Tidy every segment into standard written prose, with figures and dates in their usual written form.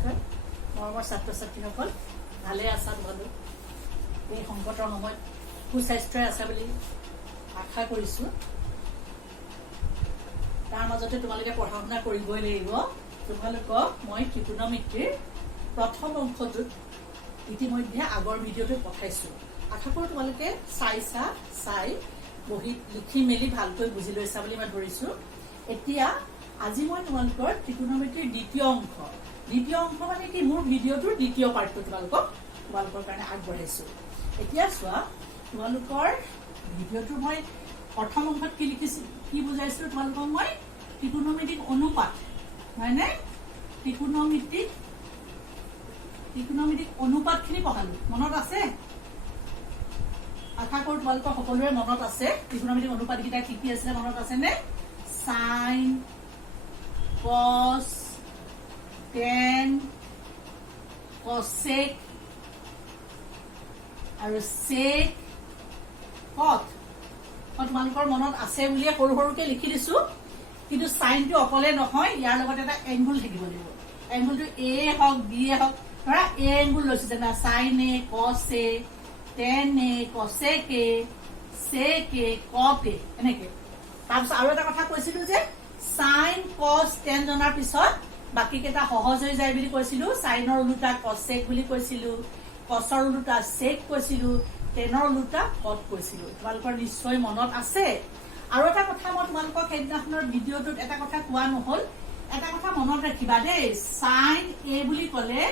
নমস্কাৰ মৰমৰ ছাত্ৰ ছাত্ৰীসকল ভালে আছা তোমালোক এই সংকটৰ সময়ত সুস্বাস্থ্যই আছে বুলি আশা কৰিছো তাৰ মাজতে তোমালোকে পঢ়া শুনা কৰিবই লাগিব তোমালোকক মই ত্ৰিকোণমিতিৰ প্ৰথম অংশটো ইতিমধ্যে আগৰ ভিডিঅ'টো পঠাইছো আশা কৰো তোমালোকে চাই বহি লিখি মেলি ভালকৈ বুজি লৈছা বুলি মই ধৰিছো এতিয়া আজি মই তোমালোকৰ ত্ৰিকোণমিতিৰ দ্বিতীয় অংশ মানে কি মোৰ ভিডিঅ'টোৰ দ্বিতীয় পাৰ্টটো তোমালোকৰ কাৰণে আগবঢ়াইছো এতিয়া চোৱা তোমালোকৰ ভিডিঅ'টো মই প্ৰথম অংশত কি লিখিছো কি বুজাইছো তোমালোকক মই ত্ৰিকোণমিতিক অনুপাত হয়নে ত্ৰিকোণমিতিক অনুপাতখিনি পঢ়ালো মনত আছে আশা কৰো তোমালোকৰ সকলোৰে মনত আছে ত্ৰিকোণমিতিক অনুপাত কেইটা কি আছিলে মনত আছে নে সাইন cos tan cosec আৰু sec cot তোমালোকৰ মনত আছে বুলিয়ে সৰু সৰুকে লিখি দিছো কিন্তু সাইনটো অকলে নহয় ইয়াৰ লগতে এটা এংগুল থাকিব লাগিব এংগুলটো a হওক b হওক ধৰা a এংগুল লৈছো যেনে sin a cos a tan a cosec a sec a cot a এনেকে তাৰপিছত আৰু এটা কথা কৈছিলো যে sin cos tan জনাৰ পিছত বাকি কেটা সহজ হৈ যায় বুলি কৈছিলো সাইনৰ উলুটা cosec বুলি কৈছিলো cosৰ উলুটা sec কৈছিলো tanৰ উলুটা cot কৈছিলো তোমালোকৰ নিশ্চয় মনত আছে আৰু এটা কথা মই তোমালোকক সেইদিনাখনৰ ভিডিঅ'টোত এটা কথা কোৱা নহল এটা কথা মনত ৰাখিবা দেই sin a বুলি ক'লে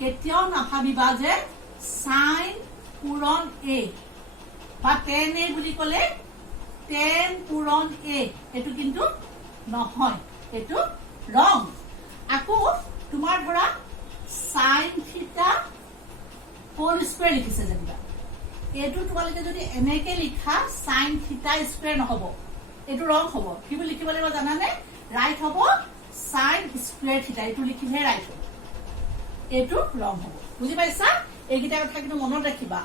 কেতিয়াও নাভাবিবা যে sin পূৰণ a বা tan a বুলি ক'লে tan পূৰণ a এটো কিন্তু নহয় এটো ৰং আকৌ তোমাৰ ধৰা sin থিটা হোল স্কয়াৰ লিখিছে যেনিবা এটো তোমালোকে যদি এনেকে লিখা sin থিটা স্কয়াৰ নহব এটো ৰং হ'ব কি বুলি লিখিব লাগিব জানানে ৰাইট হ'ব sin স্কয়াৰ থিটা এটো লিখিলে ৰাইট হ'ব এটো ৰং হ'ব বুজি পাইছা এইকিটা কথা কিন্তু মনত ৰাখিবা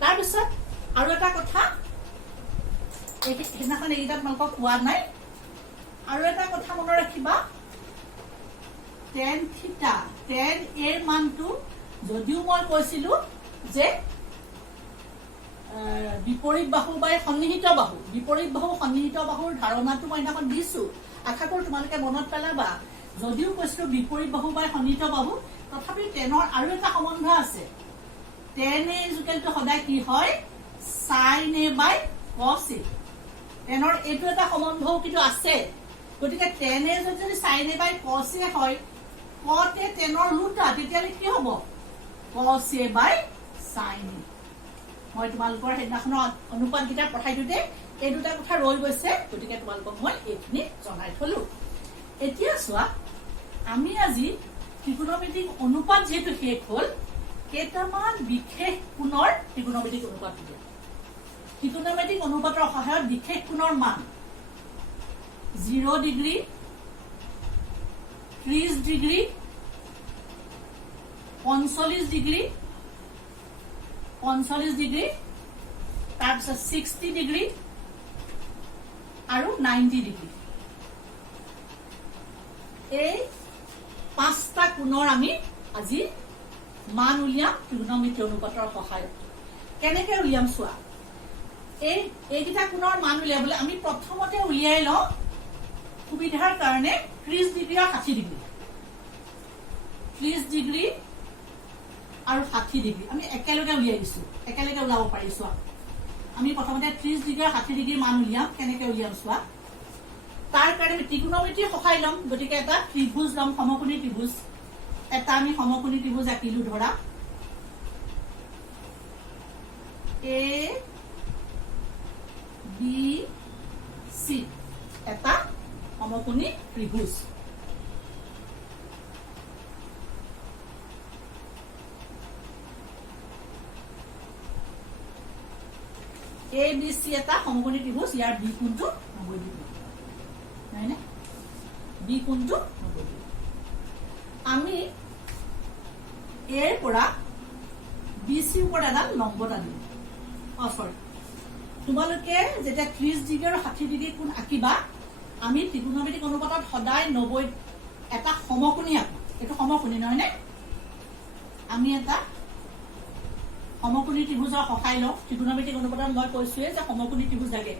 তাৰ পিছত আৰু এটা কথা এইদিনাখন এইকিটা তোমালোকক কোৱা নাই আৰু এটা কথা মনত ৰাখিবা tan থিটা tan এৰ মানটো যদিও মই কৈছিলো যে বিপৰীত বাহু বা সন্নিহিত বাহুৰ ধাৰণাটো মই এখন দিছো আশা কৰো তোমালোকে মনত পেলাবা যদিও কৈছিলো বিপৰীত বাহু বা সন্নিহিত বাহু তথাপি টেনৰ আৰু এটা সম্বন্ধ আছে tan a ইকুৱেলটো সদায় কি হয় sin a by cos a টেনৰ এইটো এটা সম্বন্ধও কিন্তু আছে গতিকে tan a যদি sin a by cos a হয় cot a টেনৰ উলটা তেতিয়ালে কি হ'ব cos a by sin a মই তোমালোকৰ হেদিনাখনৰ অনুপাত গিটা পঠাই দিতে এই দুটা কথা ৰৈ গৈছে গতিকে তোমালোকক মই এইখিনি জনাই থলো এতিয়া চোৱা আমি আজি ত্ৰিকোণমিতিক অনুপাত যেটো শেষ হ'ল কেইটামান বিশেষ কোণৰ ত্ৰিকোণমিতিক অনুপাত দিয়া ত্ৰিকোণমিতিক অনুপাতৰ সহায়ত বিশেষ কোণৰ মান 0 ডিগ্ৰী 30 ডিগ্ৰী 45 ডিগ্ৰী তাৰপিছত 60 ডিগ্ৰী আৰু 90 ডিগ্ৰী এই পাঁচটা কোণৰ আমি আজি মান উলিয়াম ত্ৰিকোণমিতিক অনুপাতৰ সহায়ত কেনেকৈ উলিয়াম চোৱা এইকিটা কোণৰ মান উলিয়াবলৈ আমি প্ৰথমতে উলিয়াই লওঁ সুবিধাৰ কাৰণে 30 ডিগ্ৰী আৰু 60 ডিগ্ৰী 30 ডিগ্ৰী আৰু 60 ডিগ্ৰী আমি একেলগে উলিয়াই দিছো একেলগে উলাব পাৰিছো আমি প্ৰথমতে 30 ডিগ্ৰী আৰু 60 ডিগ্ৰী মান উলিয়াম কেনেকৈ উলিয়াম চোৱা তাৰ কাৰণে ত্ৰিকোণমিতিৰ সহায় লম গতিকে এটা ত্ৰিভুজ লম সমকোণী ত্ৰিভুজ এটা আমি সমকোণী ত্ৰিভুজ আঁকিলো ধৰা A B C এটা সমকোণী ত্ৰিভুজ A B C এটা সমকোণী ত্ৰিভুজ ইয়াৰ B কোণটো 90 ডিগ্ৰী নাইনে B কোণটো 90 ডিগ্ৰী আমি এৰ পৰা BC ওপৰত এটা লম্ব টানিম সৰি তোমালোকে যেতিয়া 30 ডিগ্ৰী আৰু 60 ডিগ্ৰী কোণ আঁকিবা আমি ত্ৰিকোণমিতিক অনুপাতত সদায় 90 এটা সমকোণী আঁকো এইটো সমকোণী নহয়নে? আমি এটা সমকোণী ত্ৰিভুজৰ সহায় লওঁ। ত্ৰিগোণমিতিক অনুপাতত মই কৈছোৱে যে সমকোণী ত্ৰিভুজ লাগে,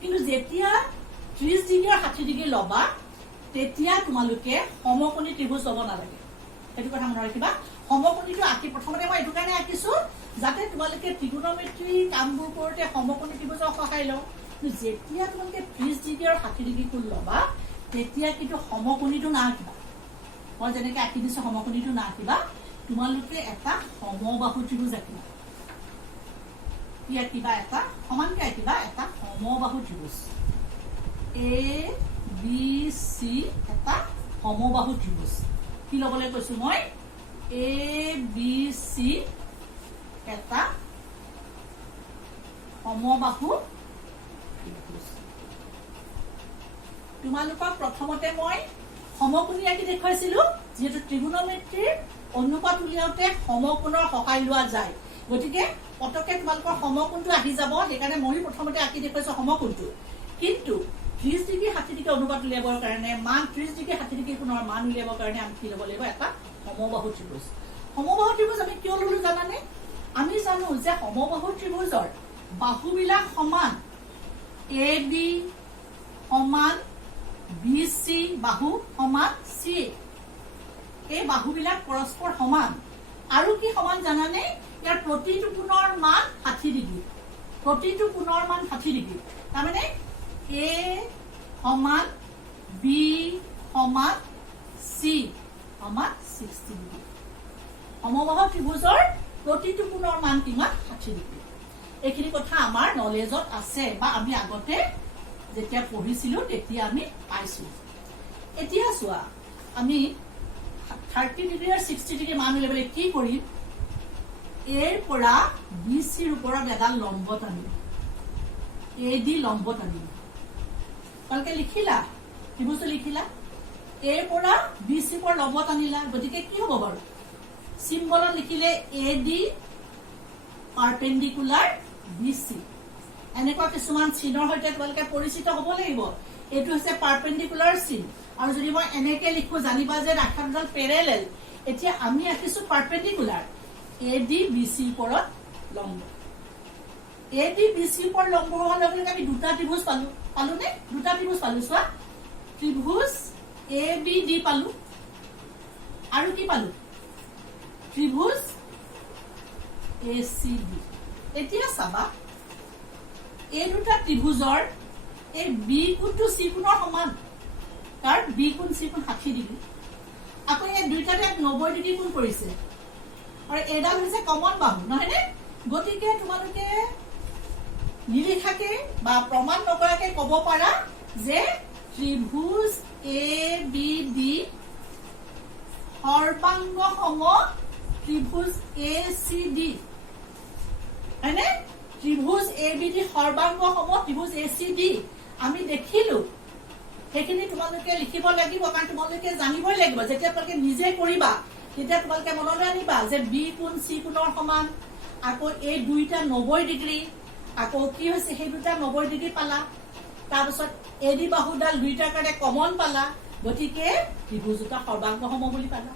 কিন্তু যেতিয়া 30 ডিগ্ৰী আৰু 60 ডিগ্ৰী ল'বা তেতিয়া তোমালোকে সমকোণী ত্ৰিভুজ ল'ব নালাগে। সেইটো কথা মনত ৰাখিবা। সমকোণীটো আঁকি প্ৰথমতে মই এইটো কাৰণে আঁকিছো যাতে তোমালোকে ত্ৰিগোণমেট্ৰী কামবোৰ কৰোঁতে সমকোণী ত্ৰিভুজৰ সহায় লওঁ। কিন্তু যেতিয়া তোমালোকে 30 ডিগ্ৰী আৰু 60 ডিগ্ৰী কোণ ল'বা তেতিয়া কিন্তু সমকোণীটো নাআঁকিবা। মই যেনেকে আঁকি দিছো সমকোণীটো নাআঁকিবা, তোমালোকে এটা সমবাহু ত্ৰিভুজ আঁকিবা। কি আঁকিবা? এটা সমানকে আঁকিবা এটা সমবাহু ত্ৰিভুজ। এ বি চি এটা সমবাহু ত্ৰিভুজ। কি ল'বলৈ কৈছো মই? এ বি চি এটা সমবাহু ত্ৰিভুজ। তোমালোকক প্ৰথমতে মই সমকোণী আঁকি দেখুৱাইছিলো, যিহেতু ত্ৰিগোণমেট্ৰীৰ অনুপাত উলিয়াওতে সমকোণৰ সহায় লোৱা যায়, গতিকে পটকে তোমালোকৰ সমকোণটো আহি যাব। সেইকাৰণে ময়ো প্ৰথমতে আঁকি দেখুৱাইছো সমকোণটো। কিন্তু 30 ডিগ্ৰী 60 ডিগ্ৰী অনুপাত উলিয়াবৰ কাৰণে, মান 30 ডিগ্ৰী 60 ডিগ্ৰী কোণৰ মান উলিয়াবৰ কাৰণে আমি কি ল'ব লাগিব? এটা সমবাহু ত্ৰিভুজ। সমবাহু ত্ৰিভুজ আমি কিয় ল'লো জানানে? আমি জানো যে সমবাহু ত্ৰিভুজৰ বাহুবিলাক সমান। এ বি সমান বি চি, বাহু সমান চি। এই বাহুবিলাক পৰস্পৰ সমান। আৰু কি সমান জানানে? ইয়াৰ প্ৰতিটো কোণৰ মান 60 ডিগ্ৰী। প্ৰতিটো কোণৰ মান 60 ডিগ্ৰী। তাৰমানে এ সমান বি সমান চি সমান 60 ডিগ্ৰী। সমবাহু ত্ৰিভুজৰ প্ৰতিটো কোণৰ মান কিমান? 60 ডিগ্ৰী। এইখিনি কথা আমাৰ নলেজত আছে বা আমি আগতে যেতিয়া পঢ়িছিলো তেতিয়া আমি পাইছো। এতিয়া চোৱা, আমি 30 ডিগ্ৰী আৰু 60 ডিগ্ৰী মান উলিয়াবলৈ কি কৰিম? এৰ পৰা বি চিৰ ওপৰত এডাল লম্ব টানিম। এ দি লম্ব টানিম। তোমালোকে লিখিলা? ত্ৰিভুজটো লিখিলা? এৰ পৰা বি চিৰ ওপৰত লম্ব টানিলা। গতিকে কি হ'ব বাৰু? চিম্বলত লিখিলে A D perpendicular B C. এনেকুৱা কিছুমান চিনৰ সৈতে তোমালোকে পৰিচিত হ'ব লাগিব। এইটো হৈছে পাৰপেণ্ডিকুলাৰ চিন। আৰু যদি মই এনেকে লিখো জানিবা যে আখৰ দুডাল পেৰেলেল। এতিয়া আমি আঁকিছো পাৰপেণ্ডিকুলাৰ। এ ডি বি চিৰ ওপৰত লম্ব। এ ডি বি চিৰ ওপৰত লম্ব হোৱাৰ লগে লগে আমি দুটা ত্ৰিভুজ পালো। পালোনে? দুটা ত্ৰিভুজ পালো। চোৱা, ত্ৰিভুজ এ বি ডি পালো। আৰু কি পালো? ত্ৰিভুজ এ চি ডি। এতিয়া চাবা, এই দুটা ত্ৰিভুজৰ এই বি কোণটো চি কোণৰ সমান, কাৰণ বি কোণ চি কোণ 60 ডিগ্ৰী। আকৌ এই দুইটাতে 90 ডিগ্ৰী কোণ কৰিছে। আৰু এইডাল হৈছে কমন বাহু, নহয়নে? গতিকে তোমালোকে নিলিখাকে বা প্ৰমাণ নকৰাকে ক'ব পাৰা যে ত্ৰিভুজ এ বি ডি সৰ্বাংগ সম ত্ৰিভুজ এ চি ডি। হয়নে? ত্ৰিভুজ এ বি ডি সৰ্বাংগ সম ত্ৰিভুজ এ চি ডি আমি দেখিলো। সেইখিনি তোমালোকে লিখিব লাগিব, কাৰণ তোমালোকে জানিবই লাগিব। যেতিয়া তোমালোকে নিজে কৰিবা তেতিয়া তোমালোকে মনলৈ আনিবা যে বি কোণ চি কোণৰ সমান। আকৌ এই দুইটা 90 ডিগ্ৰী। আকৌ কি হৈছে? সেই দুটা 90 ডিগ্ৰী পালা। তাৰপিছত এ ডি বাহুডাল দুইটাৰ কাৰণে কমন পালা। গতিকে ত্ৰিভুজ দুটা সৰ্বাংগ সম বুলি পালা।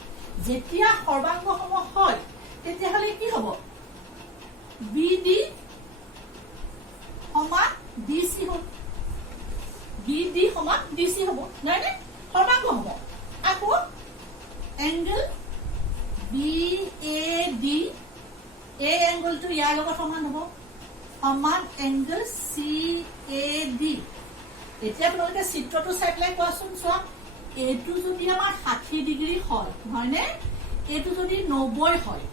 যেতিয়া সৰ্বাংগ সম হয় তেতিয়াহ'লে কি হ'ব? বি ডি সমান ডি চি হ'ব। বি ডি সমান ডি চি হ'ব, নহয়নে? সৰ্বাংগ হ'ব। আকৌ এংগল বি এ ডি, এই এংগলটো ইয়াৰ লগত সমান হ'ব, সমান এংগল চি এ ডি। এতিয়া তোমালোকে চিত্ৰটো চাই পেলাই কোৱাচোন। চোৱা, এইটো যদি আমাৰ 60 ডিগ্ৰী হয়, হয়নে? এইটো যদি 90 হয়,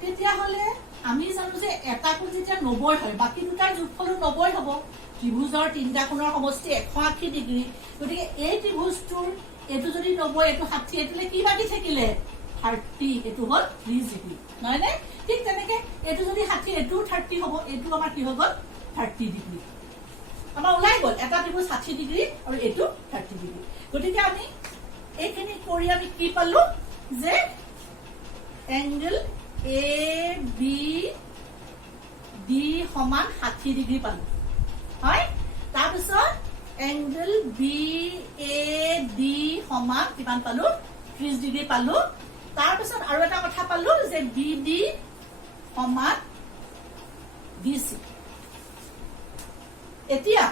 তেতিয়াহ'লে আমি জানো যে এটা কোণ যেতিয়া 90 হয়, বাকী দুটাৰ যোগফলো 90 হ'ব। ত্ৰিভুজৰ তিনিটা কোণৰ সমষ্টি 180 ডিগ্ৰী। গতিকে এই ত্ৰিভুজটোৰ এইটো যদি 90, এইটো 60, এইটোলে কি বাকী থাকিলে? 30। এইটো হ'ল 30 ডিগ্ৰী, নহয়নে? ঠিক তেনেকে এইটো যদি 60, এইটোও 30 হ'ব। এইটো আমাৰ কি হৈ গ'ল? 30 ডিগ্ৰী। আমাৰ ওলাই গ'ল এটা ত্ৰিভুজ 60 ডিগ্ৰী আৰু এইটো 30 ডিগ্ৰী। গতিকে আমি এইখিনি কৰি আমি কি পালো? যে এংগল এ বি ডি সমান 60 ডিগ্ৰী পালো। হয়? তাৰপিছত এংগল বি এ ডি সমান কিমান পালো? 30 ডিগ্ৰী পালো তাৰ পিছত আৰু এটা কথা পালো যে BD সমান BC এতিয়া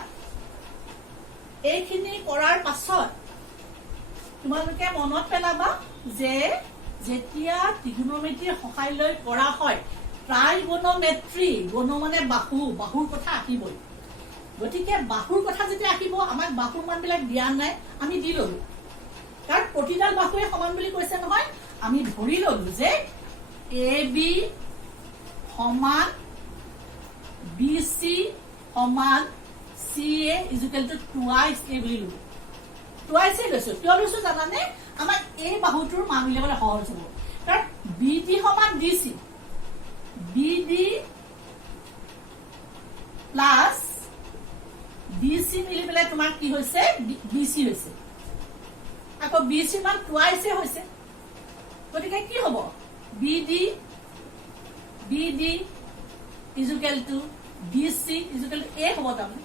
এইখিনি কৰাৰ পাছত তোমালোকে মনত পেলাবা যে যেতিয়া ত্ৰিগোনোমেট্ৰিৰ সহায় লৈ কৰা হয় ট্ৰাইগোনোমেট্ৰি গণ মানে বাহুৰ কথা আহিবই গতিকে বাহুৰ কথা যেতিয়া আহিব আমাক বাহুৰ মানবিলাক দিয়া নাই আমি দি ললো কাৰণ প্ৰতিডাল বাহুৱে সমান বুলি কৈছে নহয় আমি ধৰি ললো যে AB সমান BC সমান CA = twice A বুলি ললো twice লৈছো কিয় লৈছো জানানে আমাক এই বাহুটোৰ মান উলিয়াবলৈ সহজ হ'ব কাৰণ BD সমান DC BD প্লাস BC মিলি পেলাই তোমাৰ কি হৈছে BC হৈছে আকৌ BC মান twice হৈছে গতিকে কি হ'ব BD = BC = A হ'ব তাৰমানে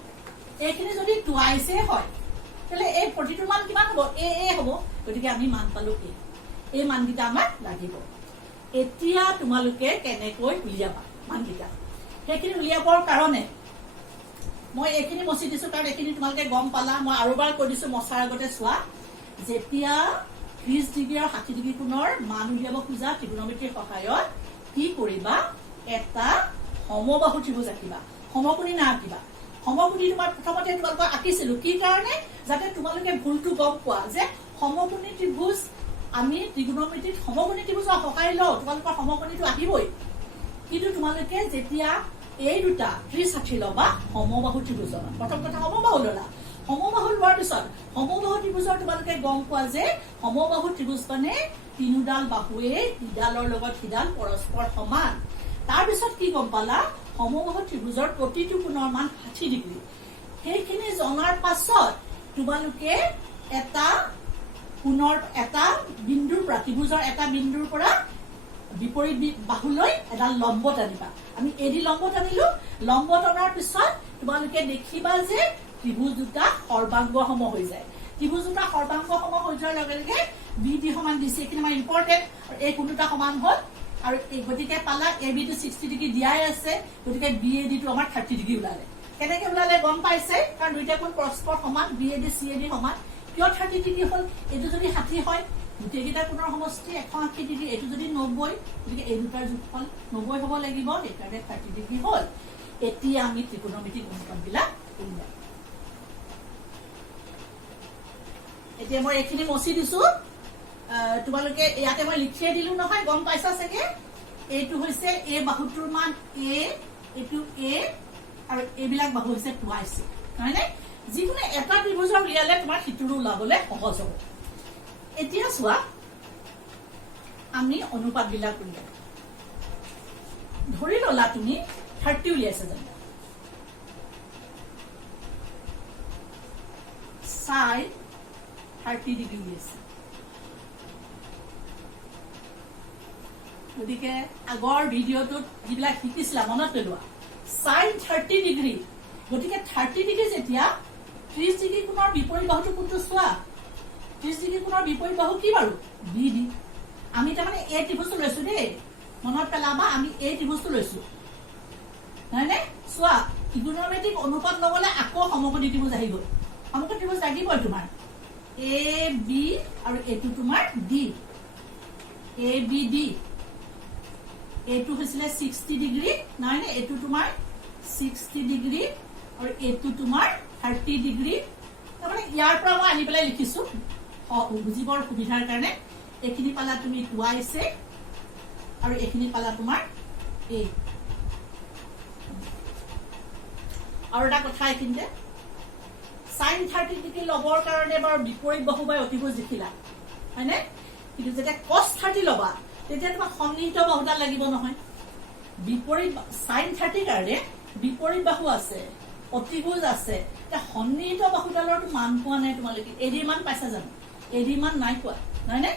এইখিনি যদি twice হয় তাহলে এই প্ৰতিটোৰ মান কিমান হ'ব A হ'ব গতিকে আমি মান পালো A এই মানকিটা আমাক লাগিব এতিয়া তোমালোকে কেনেকৈ উলিয়াবা মানকিটা সেইখিনি উলিয়াবৰ কাৰণে মই এইখিনি মচি দিছো কাৰণ এইখিনি তোমালোকে গম পালা মই আৰুবাৰ কৈ দিছো মছাৰ আগতে চোৱা যেতিয়া 30 ডিগ্ৰী আৰু 60 ডিগ্ৰী কোণৰ মান উলিয়াব খোজা ত্ৰিগোনোমেট্ৰিৰ সহায়ত কি কৰিবা এটা সমবাহু ত্ৰিভুজ আঁকিবা সমকোণী না আঁকিবা সমকোণী তোমাৰ প্ৰথমতে তোমালোকক আঁকিছিলো কি কাৰণে যাতে তোমালোকে ভুলটো গম পোৱা যে সমকোণী ত্ৰিভুজ আমি ত্ৰিগোনোমেট্ৰিত সমকোণী ত্ৰিভুজৰ সহায় লওঁ তোমালোকৰ সমকোণীটো আহিবই কিন্তু তোমালোকে যেতিয়া এই দুটা 30-60 লবা সমবাহু ত্ৰিভুজ প্ৰথম কথা সমবাহু ললা সমবাহু লোৱাৰ পিছত সমবাহু ত্ৰিভুজৰ তোমালোকে গম পোৱা যে সমবাহু ত্ৰিভুজ মানে তিনিডাল বাহুৱে ইডালৰ লগত সিডাল পৰস্পৰ সমান তাৰ পিছত কি গম পালা সমবাহু ত্ৰিভুজৰ প্ৰতিটো কোণৰ মান 60 ডিগ্ৰী সেইখিনি জনাৰ পাছত তোমালোকে এটা কোণৰ এটা বিন্দুৰ পৰা ত্ৰিভুজৰ এটা বিন্দুৰ পৰা বিপৰীত বাহুলৈ এটা লম্ব টানিবা আমি এডি লম্ব টানিলো লম্ব টানাৰ পিছত তোমালোকে দেখিবা যে ত্ৰিভুজ দুটা সৰ্বাংগ সম হৈ যায় ত্ৰিভুজ দুটা সৰ্বাংগ সম হৈ যোৱাৰ লগে লগে BD সমান DC এইখিনি আমাৰ ইম্পৰ্টেন্ট আৰু এই কোণটা সমান হ'ল আৰু এই গতিকে পালা AB টো 60 ডিগ্ৰী দিয়াই আছে গতিকে BAD টো আমাৰ 30 ডিগ্ৰী ওলালে কেনেকৈ ওলালে গম পাইছে কাৰণ দুইটা কোণ পৰস্পৰ সমান BAD CAD সমান কিয় 30 ডিগ্ৰী হ'ল এইটো যদি 60 হয় গোটেইকেইটা কোণৰ সমষ্টি 180 ডিগ্ৰী এইটো যদি 90 গতিকে এই দুটাৰ যোগফল 90 হ'ব লাগিব সেইকাৰণে 30 ডিগ্ৰী হ'ল এতিয়া আমি ত্ৰিগোনোমেট্ৰিক অনুপাতবিলাক উলিয়াম এতিয়া মই এইখিনি মচি দিছো তোমালোকে ইয়াতে মই লিখিয়ে দিলো নহয় গম পাইছা চাগে এইটো হৈছে A বাহুটোৰ মান A এইটো A আৰু এইবিলাক বাহু হৈছে twice হয়নে যিকোনো এটা ত্ৰিভুজৰ উলিয়ালে তোমাৰ সিটোৰ ওলাবলৈ সহজ হ'ব এতিয়া চোৱা আমি অনুপাতবিলাক উলিয়াম ধৰি ললা তুমি 30 উলিয়াইছা জানো sin 30 ডিগ্ৰী উলিয়াইছা গতিকে আগৰ ভিডিঅ'টোত যিবিলাক শিকিছিলা মনত পেলোৱা sin 30 ডিগ্ৰী গতিকে 30 ডিগ্ৰী যেতিয়া 30 ডিগ্ৰী কোণৰ বিপৰীত বাহুটো কোনটো চোৱা 30 ডিগ্ৰী কোণৰ বিপৰীত বাহু কি বাৰু BD আমি তাৰমানে এই ত্ৰিভুজটো লৈছো দেই মনত পেলাবা আমি এই ত্ৰিভুজটো লৈছো হয়নে চোৱা ত্ৰিগোনোমেট্ৰিক অনুপাত লবলৈ আকৌ সমকোণী ত্ৰিভুজ আহি গ'ল সমকোণী ত্ৰিভুজ লাগিবই তোমাৰ AB আৰু এইটো তোমাৰ D ABD এইটো হৈছিলে 60 ডিগ্ৰী নহয় নে এইটো তোমাৰ 60 ডিগ্ৰী আৰু এইটো তোমাৰ 30 ডিগ্ৰী তাৰমানে ইয়াৰ পৰা মই আনি পেলাই লিখিছো বুজিবৰ সুবিধাৰ কাৰণে এইখিনি পালা তুমি twice আৰু এইখিনি পালা তোমাৰ A আৰু এটা কথা এইখিনিতে sin 30 ডিগ্ৰী লবৰ কাৰণে বাৰু বিপৰীত বাহু বা অতিভুজ দেখিলা হয়নে কিন্তু যেতিয়া cos 30 লবা তেতিয়া তোমাৰ সন্নিহিত বাহুটা লাগিব নহয় বিপৰীত sin 30 কাৰণে বিপৰীত বাহু আছে অতিভুজ আছে এটা সন্নিহিত বাহুডালৰ মান পোৱা নাই তোমালোকে এডিৰ মান পাইছা জানো এডিৰ মান নাই পোৱা নহয় নে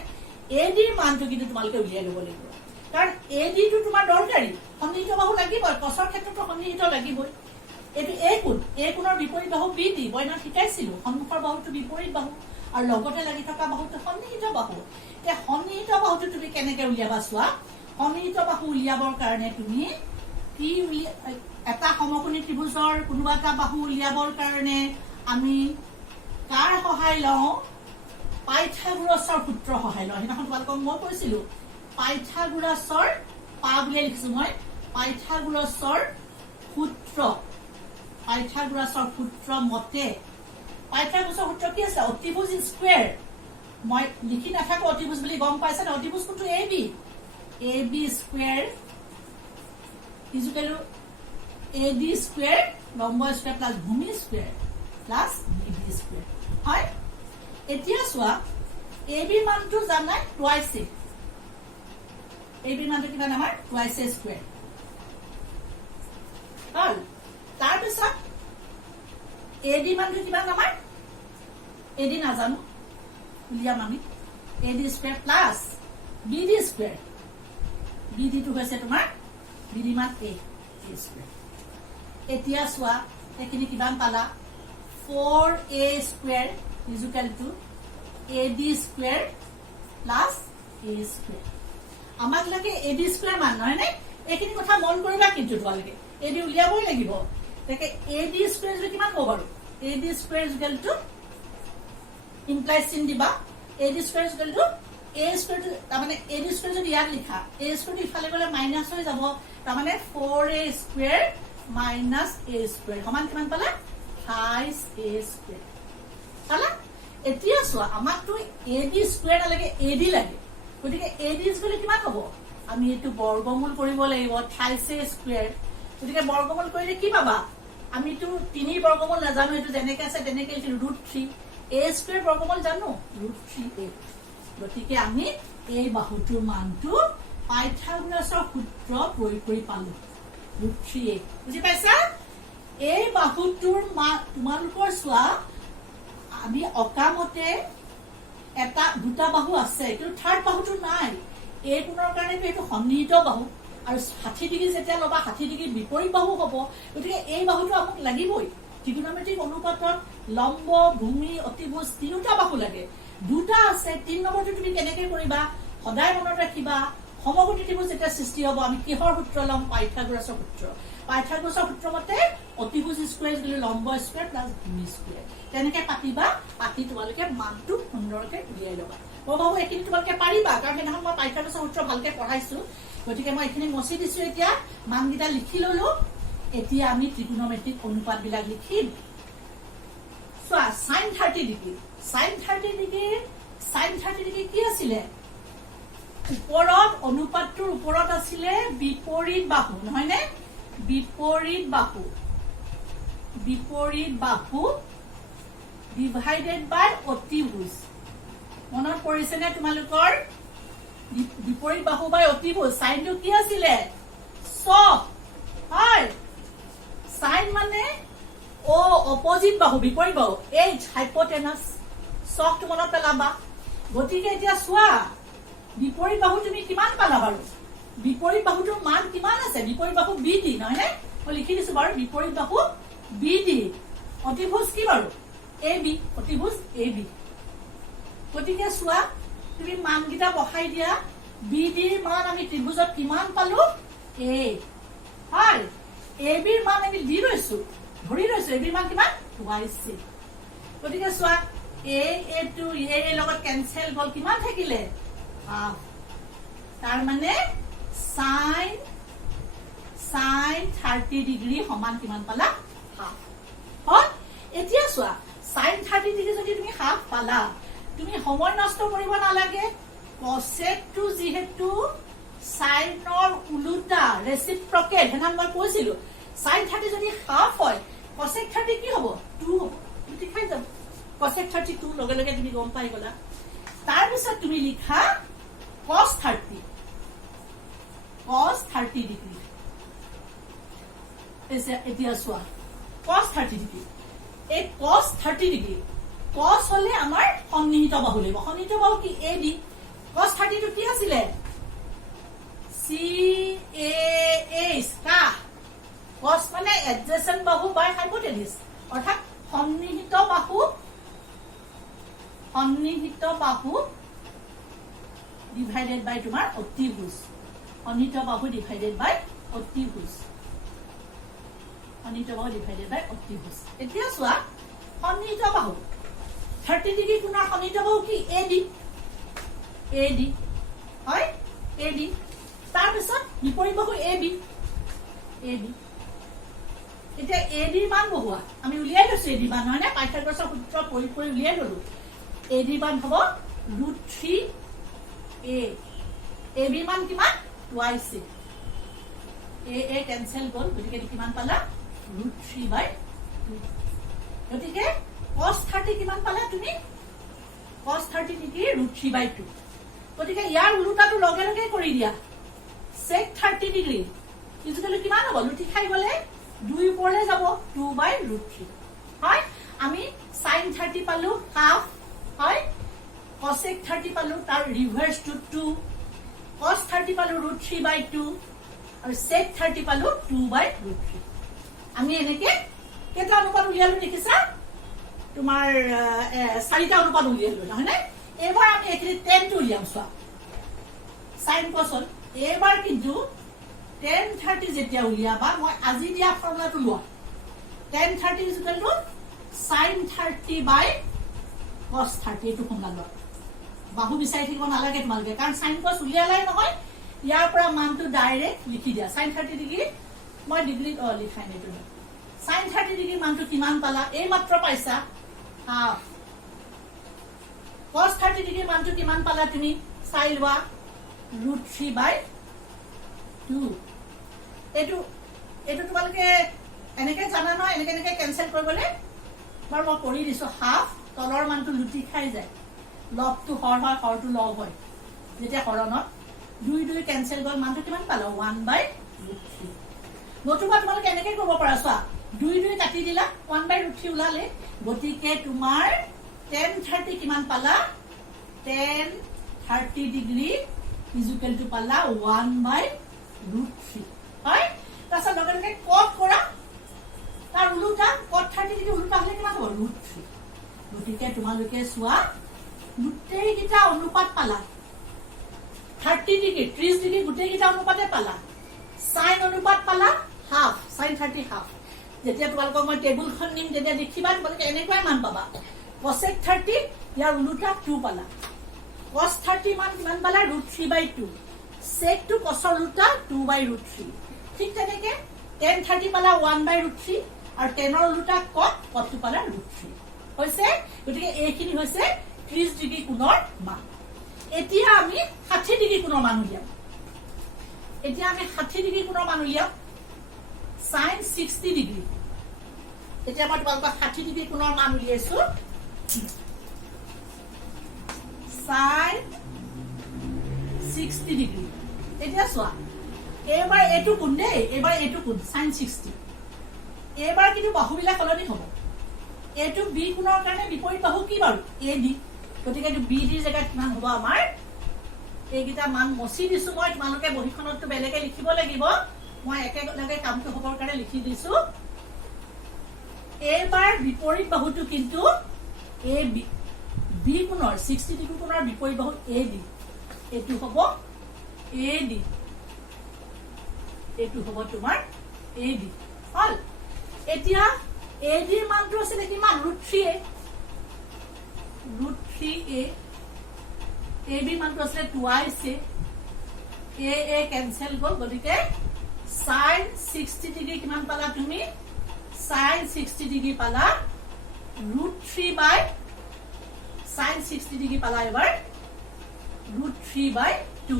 এডিৰ মানটো কিন্তু তোমালোকে উলিয়াই ল'ব লাগিব কাৰণ এডিটো তোমাৰ দৰকাৰী সন্নিহিত বাহু লাগিবই কছৰ ক্ষেত্ৰতো সন্নিহিত লাগিবই এইটো এই কোণৰ বিপৰীত বাহু BD বইনা শিকাইছিলো সন্মুখৰ বাহুটো বিপৰীত বাহু আৰু লগতে লাগি থকা বাহুটো সন্নিহিত বাহু এতিয়া সন্নিহিত বাহুটো তুমি কেনেকে উলিয়াবা চোৱা সন্নিহিত বাহু উলিয়াবৰ কাৰণে তুমি কি এটা সমকোণী ত্ৰিভুজৰ কোনোবা এটা বাহু উলিয়াবৰ কাৰণে আমি কাৰ সহায় লওঁ পাইথাগোৰাছৰ সূত্ৰ সহায় লওঁ সেইদিনাখন তোমালোকক মই কৈছিলো পাইথাগোৰাছৰ পা বুলিয়ে লিখিছো মই পাইথাগোৰাছৰ সূত্ৰ মতে পাইথাগোৰাছৰ সূত্ৰ কি আছে অতিভুজ স্কুৱেৰ মই লিখি নাথাকো অতিভুজ বুলি গম পাইছে না অতিভুজ কোনটো A B square is equal to AD square লম্ব স্কুৱেৰ প্লাছ ভূমি স্কুৱেৰ প্লাছ BD স্কুৱেৰ হয় এতিয়া চোৱা AB মানটো জানাই টুৱাইছ AB মানটো কিমান আমাৰ টুৱাইছ স্কুৱেৰ হল তাৰপিছত AD মানটো কিমান আমাৰ AD নাজানো উলিয়াম আমি AD square plus BD square BD টো হৈছে তোমাৰ BD মান A স্কুৱেৰ এতিয়া চোৱা এখিনি কিমান পালা 4A square is equal to AD square plus A square আমাক লাগে AD স্কুৱেৰ মান নহয় নে এখিনি কথা মন কৰিবা কিন্তু তোমালোকে AD উলিয়াবই লাগিব তাকে AD স্কুৱেৰ যদি কিমান হ'ব বাৰু AD square is equal two implied চিন দিবা AD square is equal two A square তাৰমানে AD স্কুৱেৰ যদি ইয়াত লিখা A স্কুৱেৰ ইফালে গ'লে মাইনাছ হৈ যাব তাৰমানে 4A square minus A square সমান কিমান পালা 5A স্কুৱেৰ পালা এতিয়া চোৱা আমাকতো AD স্কুৱেৰ নালাগে AD লাগে গতিকে AD স্কুৱেৰ কিমান হ'ব আমি এইটো বৰ্গমূল কৰিব লাগিব 28A স্কুৱেৰ গতিকে বৰ্গমূল কৰিলে কি পাবা আমিতো 3 বৰ্গমূল নাজানো এইটো যেনেকৈ আছে তেনেকৈ লিখিলো √3 A স্কুৱেৰ বৰ্গমূল জানো √3A গতিকে আমি এই বাহুটোৰ মানটো পাইথাগোৰাছৰ সূত্ৰ প্ৰয়োগ কৰি পালো √3A বুজি পাইছা এই বাহুটোৰ মান তোমালোকৰ চোৱা আমি অকামতে এটা দুটা বাহু আছে কিন্তু থাৰ্ড বাহুটো নাই এই কোণৰ কাৰণে এইটো সন্নিহিত বাহু আৰু 60 ডিগ্ৰী যেতিয়া লবা 60 ডিগ্ৰী বিপৰীত বাহু হ'ব গতিকে এই বাহুটো আমাক লাগিবই ত্ৰিগোণমেট্ৰিক অনুপাতত লম্ব ভূমি অতিভুজ তিনিটা বাহু লাগে দুটা আছে 3 নম্বৰটো তুমি কেনেকৈ কৰিবা সদায় মনত ৰাখিবা সমকোণী ত্ৰিভুজ যেতিয়া সৃষ্টি হ'ব আমি কিহৰ সূত্ৰ ল'ম পাইথাগোৰাছৰ সূত্ৰ মতে অতিভুজ স্কুৱেৰ বুলি লম্ব স্কুৱেৰ প্লাছ ভূমি স্কুৱেৰ তেনেকৈ পাতিবা পাতি তোমালোকে মানটো সুন্দৰকৈ উলিয়াই ল'বা মই ভাবো এইখিনি তোমালোকে পাৰিবা কাৰণ সেইদিনাখন মই পাইথাগোৰাছৰ সূত্ৰ ভালকৈ পঢ়াইছো গতিকে মই এইখিনি মচি দিছো এতিয়া মানকেইটা লিখি ললো এতিয়া আমি ত্ৰিগোণমেট্ৰিক অনুপাতবিলাক লিখিম চোৱা sin 30 ডিগ্ৰী কি আছিলে ওপৰত অনুপাতটোৰ ওপৰত আছিলে বিপৰীত বাহু নহয় নে বিপৰীত বাহু ডিভাইডেড বাই অতিভুজ মনত পৰিছে নে তোমালোকৰ বিপৰীত বাহু বাই অতিভুজ সাইনটো কি আছিলে সব হয় সাইন মানে ও অপোজিট বাহু বিপৰীত বাহু এই হাইপোটেনাস সবটো মনত পেলাবা গতিকে এতিয়া চোৱা বিপৰীত বাহু তুমি কিমান পালা বাৰু বিপৰীত বাহুটোৰ মান কিমান আছে বিপৰীত বাহু BD নহয় নে মই লিখি দিছো বাৰু বিপৰীত বাহু BD অতিভুজ কি বাৰু AB অতিভুজ AB গতিকে চোৱা তুমি মানকেইটা বহাই দিয়া BD ৰ মান আমি ত্ৰিভুজত কিমান পালো A হয় AB ৰ মান আমি দি লৈছো ধৰি লৈছো AB ৰ মান কিমান 2C গতিকে চোৱা A to A লগত কেনসেল গল কিমান থাকিলে হাফ তাৰ মানে sin 30 ডিগ্ৰী সমান কিমান পালা হাফ হয় এতিয়া চোৱা sin 30 ডিগ্ৰী যদি তুমি হাফ পালা তুমি সময় নষ্ট কৰিব নালাগে cosec টো যেহেতু সাইনৰ উলুটা ৰেচিপ্ৰকেট হেনা মই কৈছিলো sin 30 যদি হাফ হয় cosec 30 কি হ'ব 2 হ'ব তুমি খাই যাব cosec 32 লগে লগে তুমি গম পাই গলা তাৰ পিছত তুমি লিখা cos 30 ডিগ্ৰী এতিয়া চোৱা cos 30 ডিগ্ৰী এই cos 30 ডিগ্ৰী cos হলে আমাৰ সন্নিহিত বাহু লাগিব সন্নিহিত বাহু কি AD cos 30 টো কি আছিলে CAH কা cos মানে adjacent বাহু বাই হাইপোটেনিস অৰ্থাৎ সন্নিহিত বাহু ডিভাইডেড বাই তোমাৰ অতিভুজ সন্নিহিত বাহু ডিভাইডেড বাই অতিভুজ সন্নিহিত বাহু ডিভাইডেড বাই অতিভুজ এতিয়া চোৱা সন্নিহিত বাহু 30 ডিগ্ৰী কোণৰ সন্নিহিত বাহু কি এডি এডি হয় এডি তাৰ পিছত বিপৰীত বাহু এবি এবি এতিয়া এডিৰ মান বহুৱা আমি উলিয়াই লৈছো এডি মান হয় না পাইথাগোৰাছৰ সূত্ৰ প্ৰয়োগ কৰি উলিয়াই ললো এডি মান হ'ব √3a এবি মান কিমান টুৱাইছ এ কেনসেল গ'ল গতিকে কিমান পালা √3/2 গতিকে cos 30 কিমান পালা তুমি cos 30 ডিগ্ৰী √3/2 গতিকে ইয়াৰ উলুটাটো লগে লগে কৰি দিয়া sec 30 ডিগ্ৰী ইজুকালি কিমান হ'ব লুটি খাই গলে 2 ওপৰলে যাব 2/√3 হয় আমি sin 30 পালো হাফ হয় cosec 30 পালো তাৰ ৰিভাৰ্স টু 2 cos 30 পালো √3/2 আৰু sec 30 পালো 2/√3 আমি এনেকে কেটা অনুপাত উলিয়ালো দেখিছা তোমাৰ চাৰিটা অনুপাত উলিয়ালো নহয় নে এবাৰ আমি এখিনি tan টো উলিয়াম চোৱা sin cos এবাৰ কিন্তু tan 30 যেতিয়া উলিয়াবা মই আজি দিয়া ফৰ্মুলাটো লোৱা tan 30 sin 30 cos 30 এটো ফৰ্মুলা লোৱা বাহু বিচাৰি থাকিব নালাগে তোমালোকে কাৰণ sin cos উলিয়ালাই নহয় ইয়াৰ পৰা মানটো ডাইৰেক্ট লিখি দিয়া sin 30 ডিগ্ৰী মই ডিগ্ৰী লিখাই নেটো sin 30 ডিগ্ৰী মানটো কিমান পালা এই মাত্ৰ পাইছা হাফ cos 30 ডিগ্ৰী মানটো কিমান পালা তুমি চাই লোৱা √3/2 এটো তোমালোকে এনেকে জানা নহয় এনেকে কেনসেল কৰিবলে মই কৰি দিছো হাফ তলৰ মানটো লুটি খাই যায় লবটো হৰ হয় হৰটো লব হয় যেতিয়া হৰণত 2 কেনসেল গল মানটো কিমান পালা 1/√3 নতুবা তোমালোকে এনেকে কৰিব পাৰা চোৱা 2 কাটি দিলা 1/√3 উলালে গতিকে তোমাৰ tan 30 কিমান পালা tan 30 ডিগ্ৰী ইকুৱেল টু পালা 1/√3 হয় তাছত লগে লগে কট কৰা তাৰ উলুটা cos 30 ডিগ্ৰী উলুটা হলে কিমান হ'ব √3 গতিকে তোমালোকে চোৱা গুটেই কিটা অনুপাত পালা 30 ডিগ্ৰী 30 ডিগ্ৰী গুটেই কিটা অনুপাতে পালা sin অনুপাত পালা হাফ sin 30 হাফ যেতিয়া তোমালোকক মই টেবুলখন নিম তেতিয়া দেখিবা তোমালোকে এনেকৈ মান পাবা cosec 30 ইয়াৰ উলুটা 2 পালা cos 30 মান কিমান পালা √3/2 sec to cos ৰ উলুটা 2/√3 ঠিক তেনেকে tan 30 পালা 1/√3 আৰু tan ৰ উলুটা cot টো পালা √3 হৈছে গতিকে এইখিনি হৈছে 30 ডিগ্ৰী কোণৰ মান এতিয়া আমি 60 ডিগ্ৰী কোণৰ মান উলিয়াম এতিয়া আমি 60 ডিগ্ৰী কোণৰ মান উলিয়াম sin 60 ডিগ্ৰী এতিয়া মই তোমালোকক 60 ডিগ্ৰী কোণৰ মান উলিয়াইছো sin 60 ডিগ্ৰী এতিয়া চোৱা এবাৰ এটো কোণ দেই এবাৰ এটো কোণ sin 60 এবাৰ কিন্তু বাহুবিলাক সলনি হ'ব এটো বি কোণৰ কাৰণে বিপৰীত বাহু কি বাৰু এডি গতিকে এটো বি ডি জেগাত কিমান হ'ব আমাৰ এইগিটা মান মচি দিছো মই তোমালোকে বহিখনতটো বেলেগে লিখিব লাগিব মই একেলগে কামটো হ'বৰ কাৰণে লিখি দিছো এবাৰ বিপৰীত বাহুটো কিন্তু এ বি কোণৰ 60 ডিগ্ৰী কোণৰ বিপৰীত বাহু এ ডি এটো হ'ব এ ডি এটো হ'ব তোমাৰ এ ডি হল এতিয়া এ ডিৰ মানটো আছে কিমান √3a এ বি মানটো আছে টুৱাইছ এ কেনসেল গল গতিকে sin 60 ডিগ্ৰী কিমান পালা তুমি sin 60 ডিগ্ৰী পালা √3 sin 60 ডিগ্ৰী পালা এবাৰ √3/2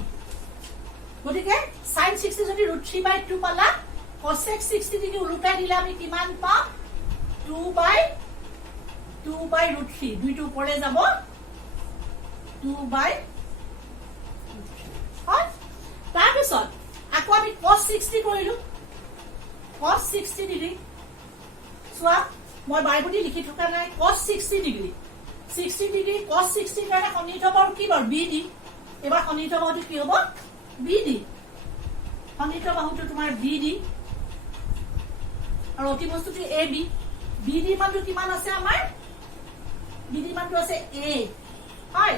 গতিকে sin 60 যদি √3/2 পালা cosec 60 ডিগ্ৰী উলুটাই দিলে আমি কিমান পাম 2/√3 দুইটো ওপৰলে যাব 2/√3 হয় তাৰপিছত আকৌ আমি cos 60 কৰিলো cos 60 ডিগ্ৰী চোৱা মই বাইবুটি লিখি থকা নাই cos 60 ডিগ্ৰী 60 ডিগ্ৰী cos 60 কাৰণে সন্নিহিত বাহু কি বাৰু BD এবাৰ সন্নিহিত বাহুটো কি হ'ব BD সন্নিহিত বাহুটো তোমাৰ BD আৰু অতি বস্তুটো AB BD মানটো কিমান আছে আমাৰ BD মানটো আছে A হয়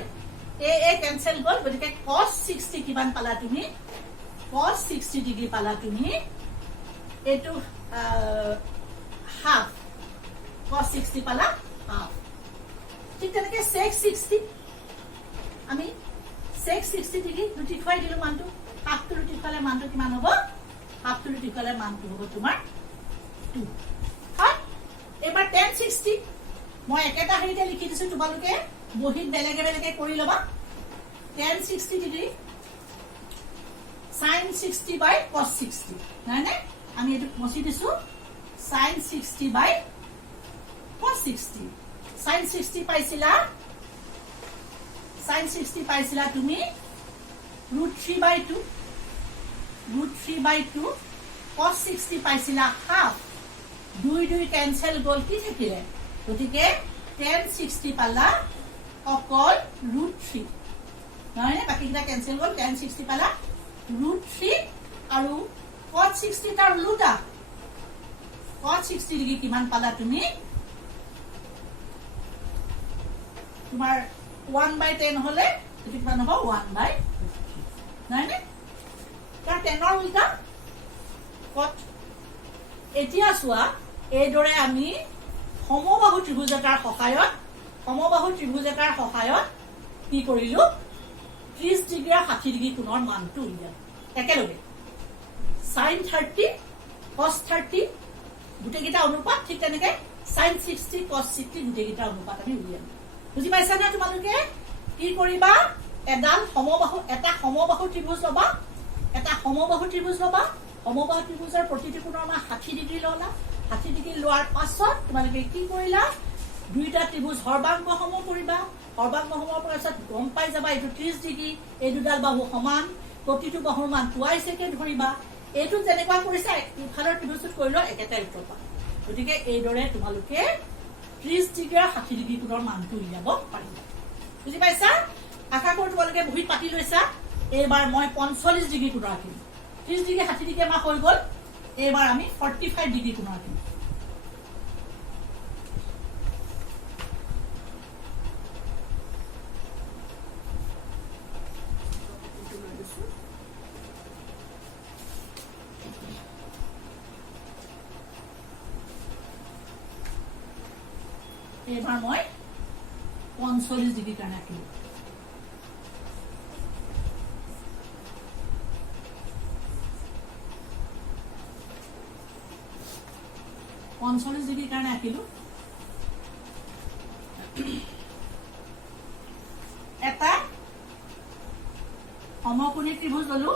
এ কেনসেল গল গতিকে cos 60 কিমান পালা তুমি cos 60 ডিগ্ৰী পালা তুমি এটো হাফ cos 60 পালা হাফ ঠিক তেনেকে sec 60 আমি sec 60 ডিগ্ৰী ৰুটি খুৱাই দিলো মানটো হাফ টু ৰুটি খুৱালে মানটো কিমান হ'ব হাফ টু ৰুটি খুৱালে মানটো হ'ব তোমাৰ 2 হয় এবাৰ tan 60 মই একেটা হেৰিতে লিখি দিছো তোমালোকে বহিত বেলেগে বেলেগে কৰি লবা tan 60 degree sin 60 by cos 60 নাই নাই আমি এটো মছি দিছো sin 60 by cos 60 sin 60 পাইছিলা sin 60 পাইছিলা তুমি √3/2 √3/2 cos 60 পাইছিলা হাফ দুই দুই ক্যান্সেল গল কি থাকিলে গতিকে tan 60 পালা অকল √3 নাই বাকি কিটা ক্যান্সেল গল tan 60 পালা √3 আৰু cos 60 তাৰ উল্টা cos 60 ডিগ্ৰী কিমান পালা তুমি তোমাৰ 1/10 হলে এটো কিমান হ'ব 1/50 নাই নে তাৰ 10 ৰ উল্টা cot এতিয়া চোৱা এই দৰে আমি সমবাহু ত্ৰিভুজ এটাৰ সহায়ত কি কৰিলো 30 ডিগ্ৰী আৰু 60 ডিগ্ৰী কোণৰ মানটো উলিয়াম একেলগে sin 30 cos 30 গুটেকিটা অনুপাত ঠিক তেনেকে sin 60 cos 60 গুটেকিটা অনুপাত আমি উলিয়াম বুজি পাইছা না তোমালোকে কি কৰিবা এডাল সমবাহু ত্ৰিভুজ লবা সমবাহু ত্ৰিভুজৰ প্ৰতিটো কোণৰ মান 60 ডিগ্ৰী ললা 60 ডিগ্ৰী লোৱাৰ পাছত তোমালোকে কি কৰিলা দুইটা ত্ৰিভুজ সৰ্বাংগ সম কৰিবা সৰ্বাংগ সমৰ পাছত গম পাই যাবা এটো 30 ডিগ্ৰী এই দুডাল বাহু সমান প্ৰতিটো বাহুৰ মান টুৱাইছ একে ধৰিবা এটো যেনেকুৱা কৰিছা ইফালৰ ত্ৰিভুজত কৰিলো একেটা উত্তৰ পাবা গতিকে এই দৰে তোমালোকে 30 ডিগ্ৰী আৰু 60 ডিগ্ৰী কোণৰ মানটো উলিয়াব পাৰিবা বুজি পাইছা আশা কৰো তোমালোকে বহিত পাতি লৈছা এবাৰ মই 45 ডিগ্ৰী কোণ ৰাখিম 30 ডিগ্ৰী 60 ডিগ্ৰী আমাৰ হৈ গল এবাৰ আমি 45 ডিগ্ৰী কোণ ৰাখিম এবাৰ মই 45 ডিগ্ৰী কাৰণে ৰাখিম 45 ডিগ্ৰী কাৰণে ৰাখিলো এটা সমকোণী ত্ৰিভুজ ললো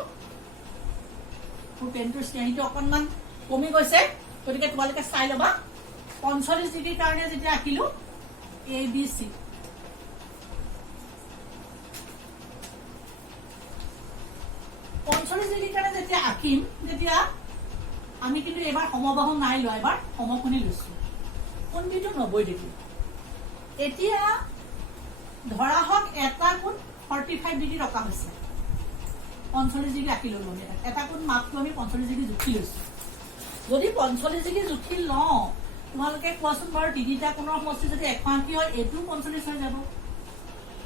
পেনটোৰ শ্ৰেণীটো অকণমান কমি গৈছে গতিকে তোমালোকে চাই লবা 45 ডিগ্ৰী কাৰণে যেতিয়া ৰাখিলো এ বি সি ডিগ্ৰী কাৰণে যেতিয়া আঁকিম তেতিয়া আমি কিন্তু এবাৰ সমবাহু নাই লোৱা এবাৰ সমকোণী লৈছো কোণটো 90 ডিগ্ৰী এতিয়া ধৰা হক এটা কোণ 45 ডিগ্ৰী ৰখা হৈছে 45 ডিগ্ৰী আঁকি ললো এটা কোণ মাপটো আমি 45 ডিগ্ৰী জুখি লৈছো যদি 45 ডিগ্ৰী জুখি লওঁ তোমালোকে কোৱাচোন বাৰু তিনিটা কোণৰ সমষ্টি যদি এখন আঁকি হয় এটো 45 হৈ যাব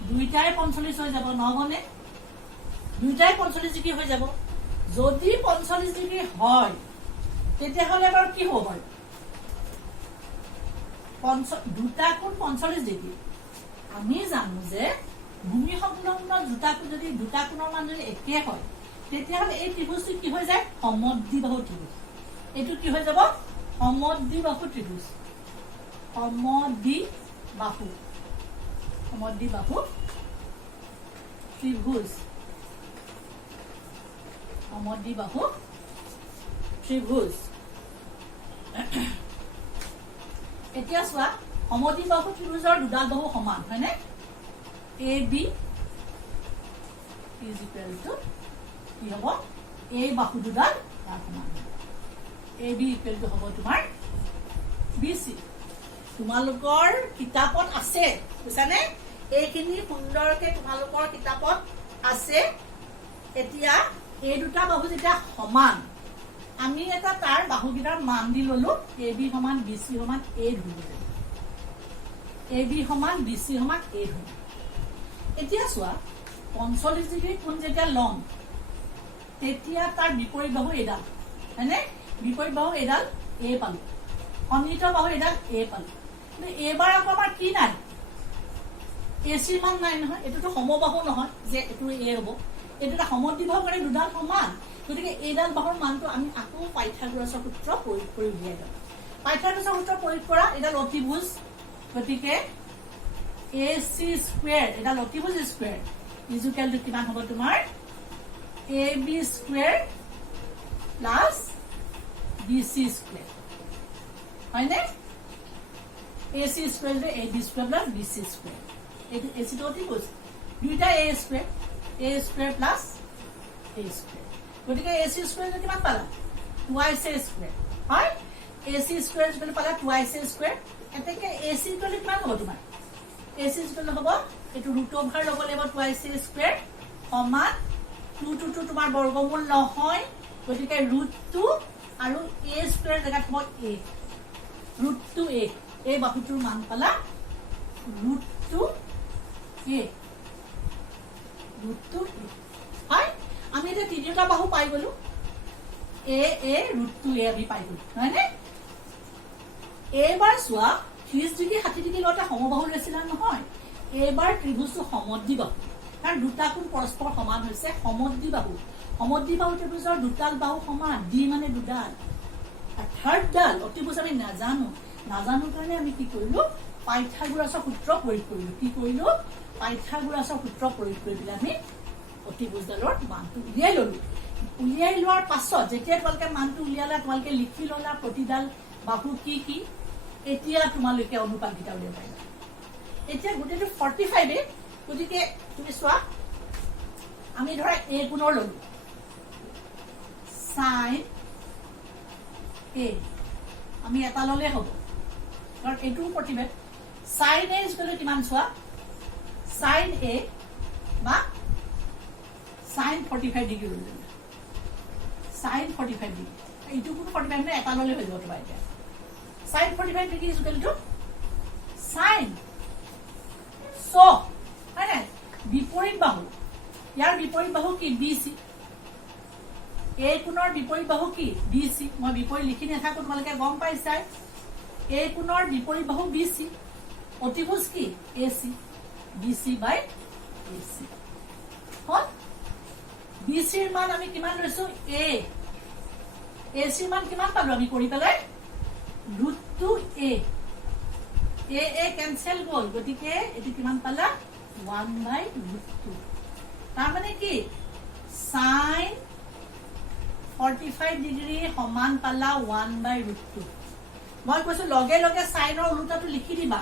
দুইটাই 45 হৈ যাব নহবনে দুইটাই 45 ডিগ্ৰী হৈ যাব যদি 45 ডিগ্ৰী হয় তেতিয়া হলে বাৰু কি হ'ব দুটা কোণ 45 ডিগ্ৰী আমি জানো যে ভূমি সংলগ্ন দুটা কোণৰ মান যদি একে হয় তেতিয়া হলে এই ত্ৰিভুজটো কি হৈ যায় সমদ্বিবাহু ত্ৰিভুজ এটো কি হৈ যাব সমদ্বিবাহু ত্ৰিভুজ ত্ৰিভুজ এতিয়া চোৱা সমদ্বিবাহু ত্ৰিভুজৰ দুডাল বাহু সমান হয়নে A B is equal two কি হ'ব এই বাহু দুডাল তাৰ সমান এ বি ইকুৱেল টু হ'ব তোমাৰ বি সি তোমালোকৰ কিতাপত আছে বুজানে এইখিনি সুন্দৰকে তোমালোকৰ কিতাপত আছে এতিয়া এই দুটা বাহু যেতিয়া সমান আমি এটা তাৰ বাহুকেইটাৰ মান দি ললো এ বি সমান বি সি সমান এ ধৰিলো এ বি সমান বি সি সমান এ ধৰিলো এতিয়া চোৱা 45 ডিগ্ৰী কোণ যেতিয়া লম তেতিয়া তাৰ বিপৰীত বাহু এডাল হয়নে বিপৰীত বাহু এডাল এ পালো সন্নিহিত বাহু এডাল এ পালো কিন্তু এবাৰ আকৌ আমাৰ কি নাই এচিৰ মান নাই নহয় এটোতো সমবাহু নহয় যে এটো এ হ'ব এটো এটা সমদ্বিবাহু কাৰণে দুডাল সমান গতিকে এইডাল বাহুৰ মানটো আমি আকৌ পাইথাগোৰাছৰ সূত্ৰ প্ৰয়োগ কৰি উলিয়াই দিম পাইথাগোৰাছৰ সূত্ৰ প্ৰয়োগ কৰা এডাল অতিভুজ গতিকে AC স্কয়াৰ এডাল অতিভুজ স্কয়াৰ ইকুৱেল টু কিমান হ'ব তোমাৰ AB square plus BC square হয়নে AC স্কয়াৰ যে AB square plus BC square এটো AC তো অতিভুজ দুইটা A square plus A square গতিকে AC স্কয়াৰ কিমান পালা 2AC স্কয়াৰ হয় AC স্কয়াৰ যদি পালা 2AC স্কয়াৰ এতেকে AC কলে কিমান হ'ব তোমাৰ AC স্কয়াৰ হ'ব এটো ৰুট ওভাৰ লব লাগিব 2AC স্কয়াৰ সমান 2 to তোমাৰ বৰ্গমূল নহয় গতিকে √2 আৰু A স্কয়াৰ জাগাত হ'ব A √2A এই বাহুটোৰ মান পালা √2A হয় আমি এটা তিনিটা বাহু পাই গলো A √2A আমি পাই গলো হয়নে এবাৰ চোৱা 30 ডিগ্ৰী 60 ডিগ্ৰী লটা সমবাহু লৈছিল নহয় এবাৰ ত্ৰিভুজটো সমদ্বিবাহু কাৰণ দুটা কোণ পৰস্পৰ সমান হৈছে সমদ্বিবাহু ত্ৰিভুজৰ দুটাল বাহু সমান ডি মানে দুডাল আৰু থাৰ্ড ডাল অতিভুজ আমি নাজানো কাৰণে আমি কি কৰিলো পাইথাগোৰাছৰ সূত্ৰ প্ৰয়োগ কৰিলো কি কৰিলো পাইথাগোৰাছৰ সূত্ৰ প্ৰয়োগ কৰি দিলে আমি অতিভুজডালৰ মানটো উলিয়াই ললো উলিয়াই লোৱাৰ পাছত যেতিয়া তোমালোকে মানটো উলিয়ালা তোমালোকে লিখি ললা প্ৰতিডাল বাহু কি এতিয়া তোমালোকে অনুপাতকেইটা উলিয়াব পাৰিবা এতিয়া গোটেইটো 45 গতিকে তুমি চোৱা আমি ধৰা a গুণৰ ললো sin a আমি এটা ললে হ'ব কাৰণ এটো প্ৰতিবেদ sin a ইকুৱেল কিমান চোৱা sin a বা sin 45 ডিগ্ৰী ললো sin 45 ডিগ্ৰী এটো কোন 45 মানে এটা ললে হৈ যাব তোমাৰ এতিয়া sin 45 degree equal to sin so মানে বিপৰীত বাহু ইয়াৰ বিপৰীত বাহু কি BC A কোণৰ বিপৰীত বাহু কি BC মই বিপৰীত লিখি নাথাকো তোমালোকে গম পাইছাই A কোণৰ বিপৰীত বাহু BC অতিভুজ কি AC BC by AC hall BC ৰ মান আমি কিমান লৈছো A AC ৰ মান কিমান পালো আমি কৰি পেলাই √2A A কেনসেল গল গতিকে এটো কিমান পালা 1/√2 তাৰ মানে কি sin 45 ডিগ্ৰী সমান পালা 1/√2 মই কৈছো লগে লগে সাইনৰ উল্টাটো লিখি দিবা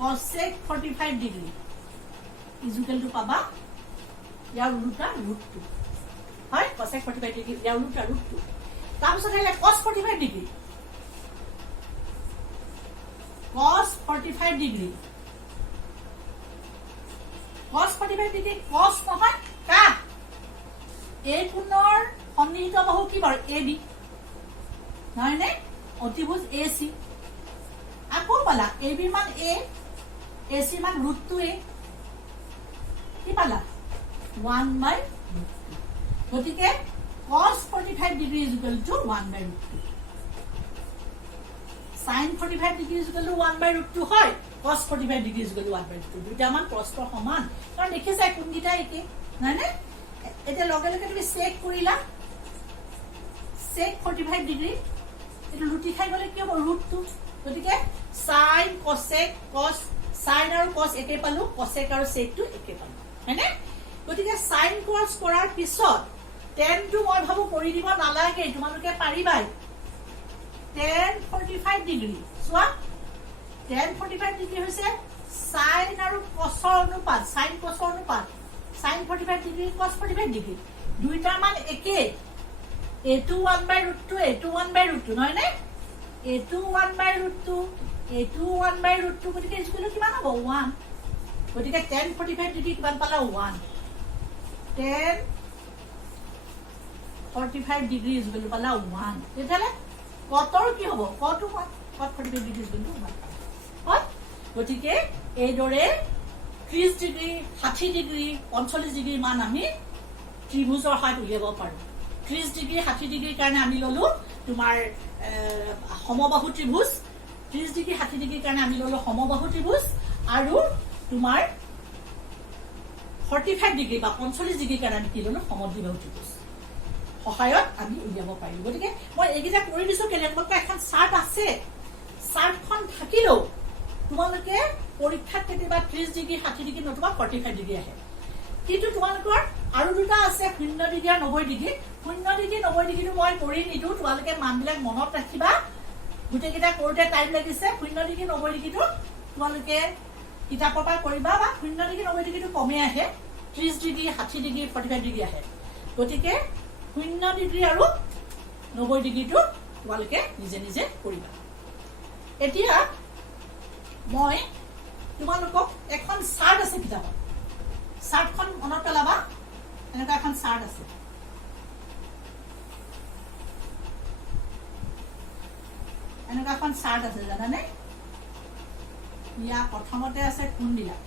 cosec 45 ডিগ্ৰী ইকুৱেল টু পাবা ইয়াৰ উল্টা √2 হয় cosec 45 ডিগ্ৰী ইয়াৰ উল্টা √2 তাৰপিছত আহিলে cos 45 degree cos 45 degree cos 45 degree cos নহয় কা a কোণৰ সন্নিহিত বাহু কি বাৰু AB নহয় নে অতিভুজ AC আকৌ পালা AB মান A AC মান √2A কি পালা 1/√2 গতিকে cos 45 degree equal to 1/√2 sin 45 degree equal to 1/√2 হয় cos 45 ডিগ্ৰী ইকুৱেল টু 1/2 দুটা মান পৰস্পৰ সমান কাৰণ দেখিছা কোনগিটা একে নাই নে এটা লগে লগে তুমি চেক কৰিলা sec 45 ডিগ্ৰী এটো লুটি খাই গলে কি হ'ব √2 গতিকে sin cosec cos sin আৰু cos একে পালো cosec আৰু sec টো একে পালো হয়নে গতিকে sin cos কৰাৰ পিছত tan টো মই ভাবো কৰি দিব নালাগে তোমালোকে পাৰিবাই tan 45 ডিগ্ৰী চোৱা tan 45 ডিগ্ৰী হৈছে sin আৰু cos অনুপাত sin cos অনুপাত sin 45 ডিগ্ৰী cos 45 ডিগ্ৰী দুইটা মান একে a2 1/√2 a2 1/√2 নহয় নে a2 1/√2 a2 1/√2 গতিকে ইকুৱেল কিমান হ'ব 1 গতিকে tan 45 ডিগ্ৰী কিমান পালা 1 tan 45 ডিগ্ৰী ইকুৱেল পালা 1 তেতিয়ালে কটৰ কি হ'ব কটটো cot 45 ডিগ্ৰী ইকুৱেল টু 1 হয় গতিকে এই দৰে 30 ডিগ্ৰী 60 ডিগ্ৰী 45 ডিগ্ৰী মান আমি ত্ৰিভুজৰ সহায়ত উলিয়াব পাৰো 30 ডিগ্ৰী 60 ডিগ্ৰীৰ কাৰণে আমি ললো তোমাৰ সমবাহু ত্ৰিভুজ 30 ডিগ্ৰী 60 ডিগ্ৰীৰ কাৰণে আমি ললো সমবাহু ত্ৰিভুজ আৰু তোমাৰ 45 ডিগ্ৰী বা 45 ডিগ্ৰীৰ কাৰণে আমি কি ললো সমদ্বিবাহু ত্ৰিভুজ সহায়ত আমি উলিয়াব পাৰিম গতিকে মই এইকেইটা কৰি দিছো কেলে তোমালোকৰ এখন চাৰ্ট আছে চাৰ্টখন থাকিলেও তোমালোকে পৰীক্ষাত কেতিয়াবা 30 ডিগ্ৰী 60 ডিগ্ৰী নতুবা 45 ডিগ্ৰী আহে কিন্তু তোমালোকৰ আৰু দুটা আছে 0 ডিগ্ৰী আৰু 90 ডিগ্ৰী 0 ডিগ্ৰী 90 ডিগ্ৰীটো মই কৰি নিদো তোমালোকে মানবিলাক মনত ৰাখিবা গোটেইকেইটা কৰোতে টাইম লাগিছে 0 ডিগ্ৰী 90 ডিগ্ৰীটো তোমালোকে কিতাপৰ পৰা কৰিবা বা 0 ডিগ্ৰী 90 ডিগ্ৰীটো কমে আহে 30 ডিগ্ৰী 60 ডিগ্ৰী 45 ডিগ্ৰী আহে গতিকে 0 ডিগ্ৰী আৰু 90 ডিগ্ৰীটো তোমালোকে নিজে নিজে কৰিবা এতিয়া মই তোমালোকক এখন চাৰ্ট আছে কিতাপত চাৰ্টখন মনত পেলাবা এনেকুৱা এখন চাৰ্ট আছে এনেকুৱা এখন চাৰ্ট আছে জানানে ইয়া প্ৰথমতে আছে কোণবিলাক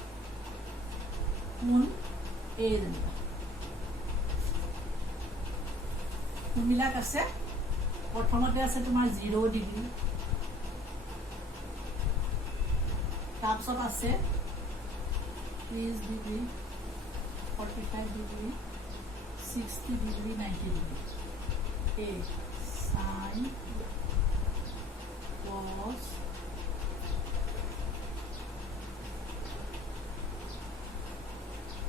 কোণ এই যেনিবা কোণবিলাক আছে প্ৰথমতে আছে তোমাৰ 0 ডিগ্ৰী তাৰপিছত আছে 30 ডিগ্ৰী 45 ডিগ্ৰী 60 ডিগ্ৰী 90 ডিগ্ৰী এই সাইন cos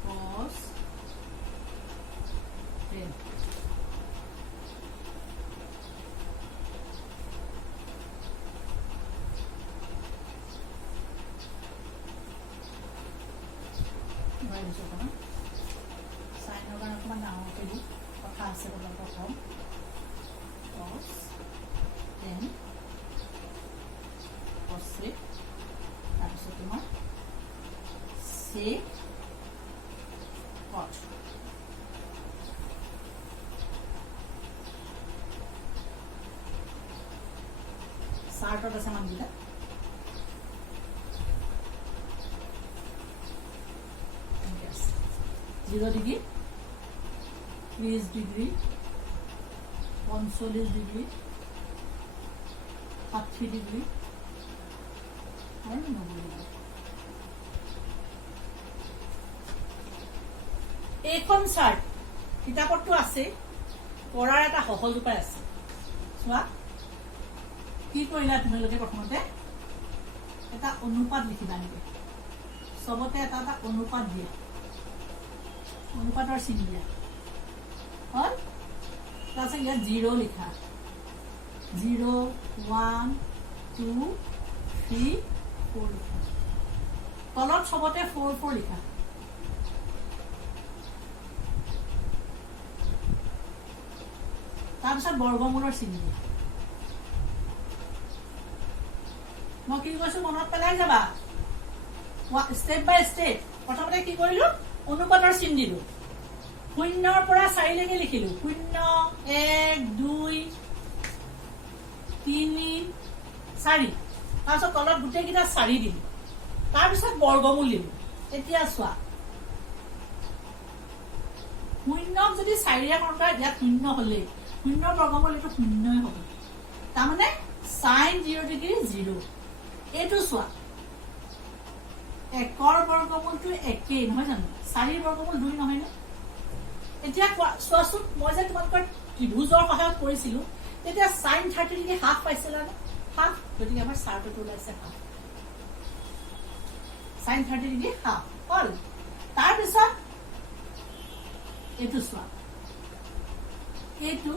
cos tan সাইনৰ কাৰণে অকণমান ডাঙৰকে দিওঁ কথা আছে প্ৰথম cos tan cos তাৰপিছত তোমাৰ sec cot চাৰ্টত আছে মানবিলাক 0 ডিগ্ৰী 30 ডিগ্ৰী 45 ডিগ্ৰী 60 ডিগ্ৰী আৰু 90 ডিগ্ৰী এইখন চাৰ্ট কিতাপতটো আছে কৰাৰ এটা সহজ উপায় আছে চোৱা কি কৰিলা তোমালোকে প্ৰথমতে এটা অনুপাত লিখিবা নেকি সবতে এটা এটা অনুপাত দিয়া অনুপাতৰ চিন দিয়া হল তাৰপিছত ইয়াত 0 লিখা 0 1 2 3 4 লিখা তলত সবতে 4 4 লিখা তাৰপিছত বৰ্গমূলৰ চিন দিয়া মই কি কৈছো মনত পেলাই যাবা ষ্টেপ বাই ষ্টেপ প্ৰথমতে কি কৰিলো অনুপাতৰ চিন দিলো 0 পৰা 4 লৈকে লিখিলো 0 1 2 3 4 তাৰপিছত তলত গোটেইকেইটা 4 দিলো তাৰপিছত বৰ্গমূল দিলো এতিয়া চোৱা 0 যদি 4 কৰা ইয়াত 0 হলে 0 বৰ্গমূল এইটো 0 হ'ব তাৰমানে sin 0 ডিগ্ৰী 0 এইটো চোৱা 1ৰ বৰ্গমূলটো একেই নহয় জানো 4 বৰ্গমূল 2 নহয় ন এতিয়া চোৱাচোন মই যে তোমালোকৰ ত্ৰিভুজৰ সহায়ত কৰিছিলো তেতিয়া sin 30 ডিগ্ৰী হাফ পাইছিলা নে হাফ গতিকে আমাৰ চাৰ্টটো ওলাইছে হাফ sin 30 ডিগ্ৰী হাফ হল তাৰপিছত এইটো চোৱা এইটো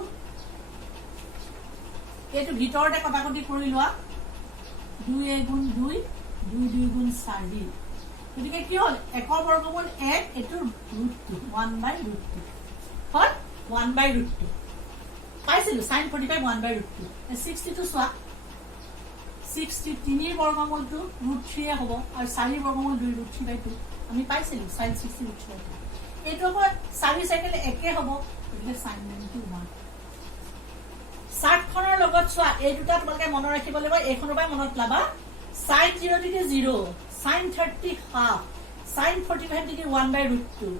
ভিতৰতে কটাকটি কৰি লোৱা 2 গুণ 2 2 2 গুণ 4 গতিকে কি হল 1ৰ বৰ্গমূল 1 এইটো √2 1/√2 হল 1/√2 পাইছিলো sin 45 1/√2 60 টো চোৱা 60 3 বৰ্গমূলটো √3 হ'ব আৰু 4 বৰ্গমূল 2 √3/2 আমি পাইছিলো sin 60 √3/2 এইটো হ'ব 4 সাইকেল একে হ'ব গতিকে sin 1 চাৰ্টখনৰ লগত চোৱা এই দুটা তোমালোকে মনত ৰাখিব লাগিব এইখনৰ পৰা মনত লাবা sin 0 degree 0 sin 30 half sin 45 degree 1/√2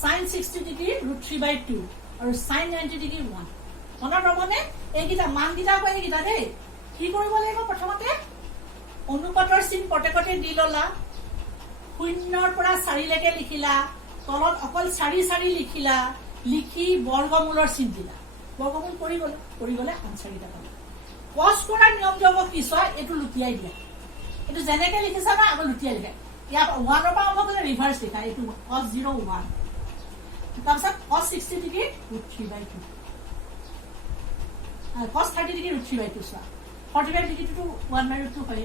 sin 60 degree √3/2 আৰু sin 90 ডিগ্ৰী 1 মনত ৰবনে এইকেইটা মানকেইটা কয় এইকেইটা দেই কি কৰিব লাগিব প্ৰথমতে অনুপাতৰ চিন প্ৰত্যেকতে দি ললা 0 পৰা 4 লৈকে লিখিলা তলত অকল 4 লিখিলা লিখি বৰ্গমূলৰ চিন দিলা বৰ্গমূল কৰি গলে আনসাৰ কেইটা পালা কস কৰাৰ নিয়ম যাব কি চোৱা এটো লুটিয়াই দিয়া এটো যেনেকে লিখিছা না আগত লুটিয়াই লিখা ইয়া 1 ৰ পৰা আৰম্ভ কৰি ৰিভাৰ্স লিখা এটো cos 0 1 তাৰপিছত cos 60 ডিগ্ৰী √3/2 cos 30 ডিগ্ৰী √3/2 চোৱা 45 ডিগ্ৰী টু 1/√2 হয়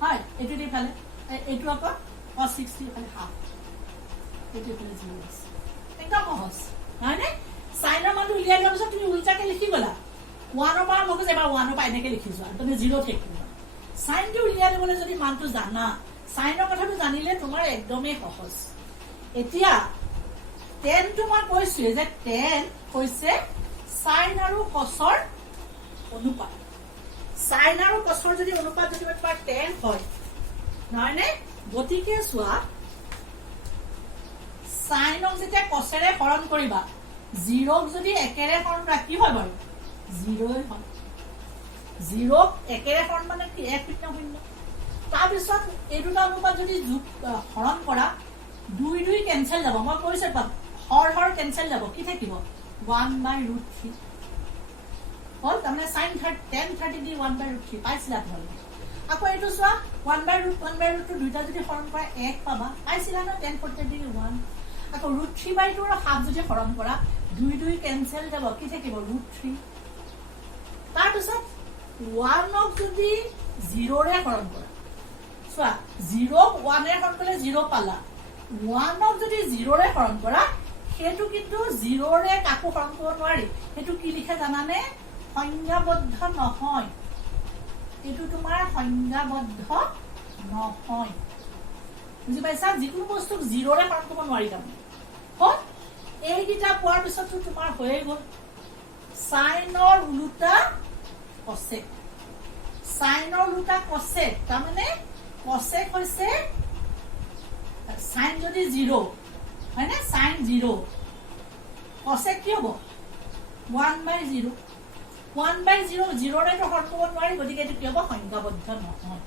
হয় এটো দি ফালে এটো আকৌ cos 60 ফালে হাফ এটো ফালে 0 আছে একদম সহজ হয়নে সাইনৰ মানটো উলিয়াই লোৱাৰ পিছত তুমি উল্টাকে লিখি গলা 1 ৰ পৰা মোক যেবা 1 ৰ পৰা এনেকে লিখি যোৱা তুমি 0 থাকিবা সাইনটো উলিয়াই লবলৈ যদি মানটো জানা সাইনৰ কথাটো জানিলে তোমাৰ একদমই সহজ এতিয়া tan টো মই কৈছো যে tan হৈছে সাইন আৰু কসৰ অনুপাত সাইন আৰু কসৰ যদি অনুপাত যদি তোমাৰ tan হয় নহয়নে গতিকে চোৱা সাইনক যেতিয়া কসেৰে হৰণ কৰিবা 0ক যদি একেৰে হৰণ কৰা কি হয় বাৰু 0 হয় 0ক একেৰে হৰণ মানে কি 1.0 তাৰ পিছত এই দুটা অনুপাত যদি হৰণ কৰা 2 কেনসেল যাব মই কৈছো হৰ কেনসেল যাব কি থাকিব 1/√3 হল তাৰমানে sin 10 30 1/√3 পাইছিলা তোমালোকে আকৌ এটো চোৱা 1/√2 দুইটা যদি হৰণ কৰা 1 পাবা পাইছিলা না 10 40 1 আকৌ √3/2 আৰু হাফ যদি হৰণ কৰা 2 কেনসেল যাব কি থাকিব √3 তাৰ পিছত 1ক যদি 0 ৰে হৰণ কৰা চোৱা 0ক 1 ৰে হৰণ কৰিলে 0 পালা 1ক যদি 0 ৰে হৰণ কৰা হেতু কিন্তু 0 ৰে কাকো হৰণ কৰিব নোৱাৰি হেতু কি লিখে জানানে সংজ্ঞাবদ্ধ নহয় এটো তোমাৰ সংজ্ঞাবদ্ধ নহয় বুজি পাইছা যিকোনো বস্তুক 0 ৰে হৰণ কৰিব নোৱাৰি তাৰমানে হল এইগিটা পোৱাৰ পিছত তোমাৰ হৈ গল সাইনৰ উল্টা কসেক সাইনৰ উল্টা কসেক তাৰমানে কসেক হৈছে সাইন যদি 0 হয় না সাইন 0 কসেক কি হ'ব 1/0 1/0 0 ৰে তো হৰণ কৰিব নোৱাৰি গতিকে এটো কি হ'ব সংজ্ঞাবদ্ধ নহয়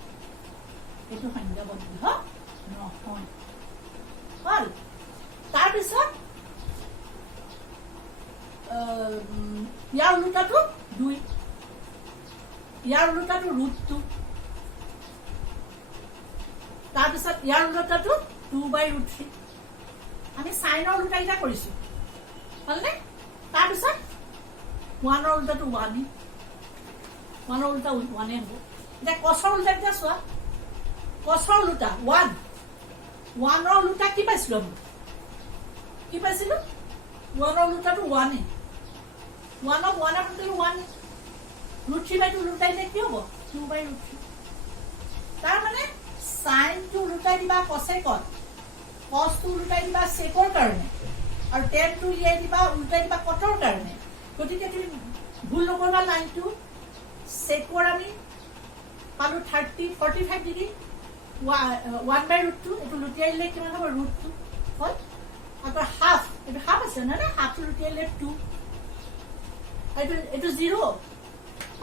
এটো সংজ্ঞাবদ্ধ নহয় হল তাৰ পিছত ইয়াৰ উল্টাটো 2 ইয়াৰ উল্টাটো √2 তাৰ পিছত ইয়াৰ উল্টাটো 2/√3 আমি সাইনৰ উল্টা এটা কৰিছো হলনে তাৰ পিছত 1 ৰ উল্টাটো 1 1 ৰ উল্টা 1 হ'ব এটা কসৰ উল্টা এটা চোৱা কসৰ উল্টা 1 1 ৰ উল্টা কি পাইছিলো কি পাইছিলো 1 ৰ উল্টাটো 1 1ক 1 ৰ উল্টাটো 1 √3/2 উল্টাই দিলে কি হ'ব 2/√3 তাৰ মানে সাইন টো উল্টাই দিবা কসেকত cos টো উল্টাই দিবা সেকৰ কাৰণে আৰু tan টো উলিয়াই দিবা উল্টাই দিবা কটৰ কাৰণে গতিকে তুমি ভুল নকৰিবা লাইনটো সেকৰ আমি পালো 45 ডিগ্ৰী 1/√2 এটো লুটিয়াই দিলে কিমান হ'ব √2 হল আকৌ হাফ এটো হাফ আছে না হাফ টো লুটিয়াই দিলে 2 এটো 0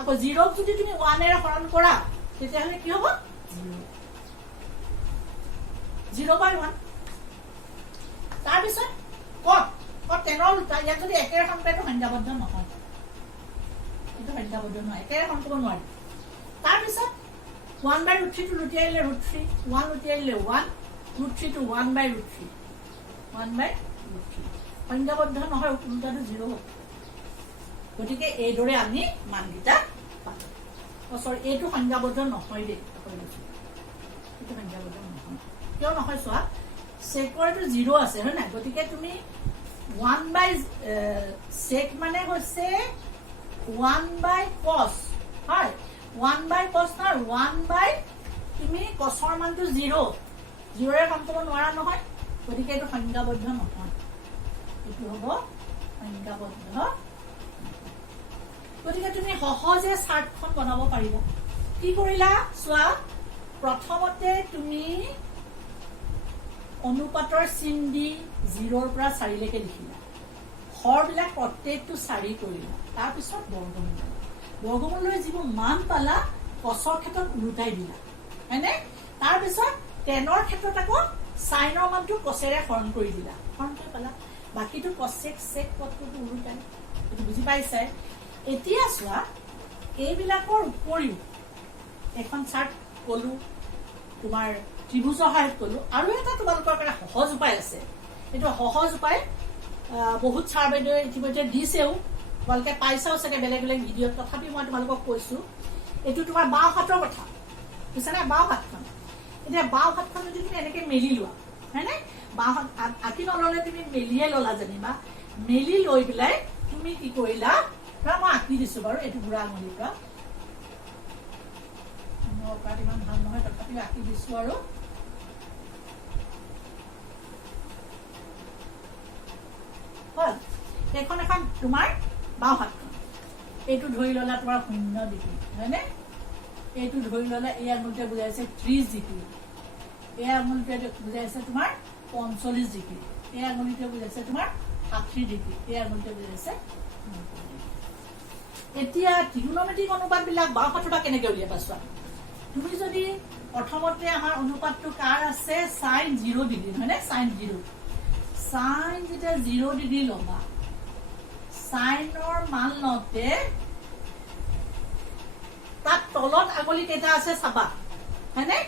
আকৌ 0ক যদি তুমি 1 এৰে হৰণ কৰা তেতিয়া হলে কি হ'ব 0/1 তাৰ পিছত কত 10 ৰ উল্টা ইয়াত যদি একেৰে হৰণ কৰে তো সংজ্ঞাবদ্ধ নহয় এটো সংজ্ঞাবদ্ধ নহয় একেৰে হৰণ কৰিব নোৱাৰি তাৰ পিছত 1/√3 টো লুটিয়াই দিলে √3 1 লুটিয়াই দিলে 1 √3 টো 1/√3 সংজ্ঞাবদ্ধ নহয় উল্টাটো 0 হ'ব গতিকে এই দৰে আমি মানগিটা পালো সৰি এইটো সংজ্ঞাবদ্ধ নহয় দে এইটো সংজ্ঞাবদ্ধ নহয় কিয় নহয় চোৱা সেকৰটো 0 আছে হয় না গতিকে তুমি 1/sec মানে হৈছে 1/cos হয় 1/cos না 1/ তুমি cosৰ মানটো 0 ৰে কাম কৰিব নোৱাৰা নহয় গতিকে এইটো সংজ্ঞাবদ্ধ নহয় এইটো হ'ব সংজ্ঞাবদ্ধ গতিকে তুমি সহজে চাৰ্টখন বনাব পাৰিবা কি কৰিলা চোৱা প্ৰথমতে তুমি অনুপাতৰ চিন দি 0ৰ পৰা 4লৈকে লিখিলা হৰবিলাক প্ৰত্যেকটো 4 কৰিলা তাৰপিছত বৰ্গমূল বৰ্গমূললৈ যিবোৰ মান পালা কছৰ ক্ষেত্ৰত উলটাই দিলা হয়নে তাৰপিছত 10ৰ ক্ষেত্ৰত আকৌ সাইনৰ মানটো কছেৰে হৰণ কৰি দিলা হৰণ কৰি পালা বাকিটো কছেক সেক পদটো উলটাই এটো বুজি পাইছে এতিয়া চোৱা এইবিলাকৰ উপৰিও এখন চাৰ্ট কলো তোমাৰ ত্ৰিভুজৰ সহায়ত কলো আৰু এটা তোমালোকৰ কাৰণে সহজ উপায় আছে এটো সহজ উপায় বহুত ছাৰ বাইদেউ ইতিমধ্যে দিছেও তোমালোকে পাইছাও চাগে বেলেগ বেলেগ ভিডিঅ'ত তথাপি মই তোমালোকক কৈছো এটো তোমাৰ বাও হাতৰ কথা বুজিছানে বাও হাতখন এতিয়া বাও হাতখন যদি তুমি এনেকে মেলি লোৱা হয়নে বাও হাত আকি নললে তুমি মেলিয়ে ললা জানিবা মেলি লৈ পেলাই তুমি কি কৰিলা ধৰা মই আকি দিছো বাৰু এটো বুঢ়া আঙুলিৰ পৰা মই ইমান ভাল নহয় তথাপি আকি দিছো আৰু এখন এখন তোমাৰ বাও হাতখন এইটো ধৰি ললা তোমাৰ 0 ডিগ্ৰী হয়নে এইটো ধৰি ললা এই আঙুলিতে বুজাইছে 30 ডিগ্ৰী এই আঙুলিতে বুজাইছে তোমাৰ 45 ডিগ্ৰী এই আঙুলিতে বুজাইছে তোমাৰ 60 ডিগ্ৰী এই আঙুলিতে বুজাইছে এতিয়া ত্ৰিগোনোমেট্ৰিক অনুপাতবিলাক বাও হাতটা কেনেকৈ উলিয়াবা চোৱা তুমি যদি প্ৰথমতে আমাৰ অনুপাতটো কাৰ আছে sin 0 ডিগ্ৰী হয়নে sin 0 sin যেটা 0 ডিগ্ৰী লবা সাইনৰ মান লতে তাত তলত আঙুলি কেটা আছে চাবা হয়নে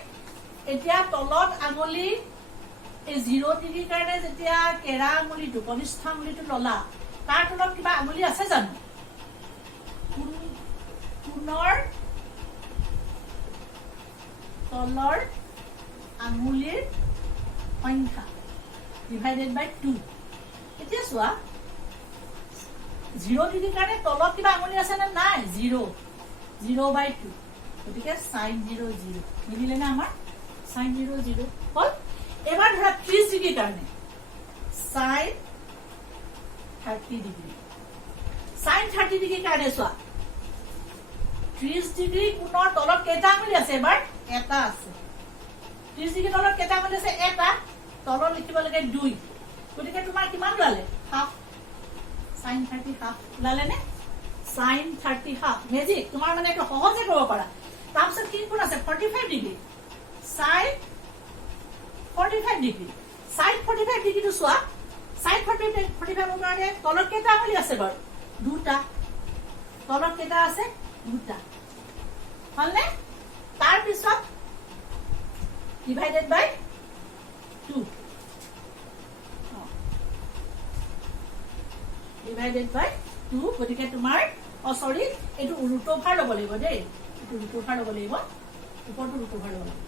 এতিয়া তলত আঙুলি এই 0 ডিগ্ৰী কাৰণে যেতিয়া কেৰা আঙুলিটো কনিষ্ঠ আঙুলিটো ললা তাৰ তলত কিবা আঙুলি আছে জানো পুনৰ তলৰ আঙুলিৰ সংখ্যা divided by 2 এতিয়া চোৱা 0 ডিগ্ৰী কাৰণে তলত কিবা আঙুলি আছে না নাই 0/2 গতিকে sin 0 0 মিলিলে না আমাৰ sin 0 0 হল এবাৰ ধৰা 30 ডিগ্ৰী কাৰণে sin 30 ডিগ্ৰী sin 30 ডিগ্ৰী কাৰণে চোৱা 30 ডিগ্ৰী কোণৰ তলত কেইটা আঙুলি আছে এবাৰ এটা আছে 30 ডিগ্ৰী তলত কেইটা আঙুলি আছে এটা তলত লিখিব লাগে 2 গতিকে তোমাৰ কিমান ওলালে হাফ sin 30 হাফ ওলালে নে sin 30 হাফ মেজিক তোমাৰ মানে একটু সহজে কৰিব পাৰা তাৰপিছত কি কোণ আছে 45 ডিগ্ৰী sin 45 ডিগ্ৰী sin 45 ডিগ্ৰীটো চোৱা sin 45 কাৰণে তলত কেইটা আঙুলি আছে বাৰু দুটা তলত কেইটা আছে দুটা হলনে তাৰপিছত divided by 2 divided by 2 গতিকে তোমাৰ সৰি এটো উল্টো ভাৰ লব লাগিব দেই এটো উল্টো ভাৰ লব লাগিব উপৰটো উল্টো ভাৰ লব লাগিব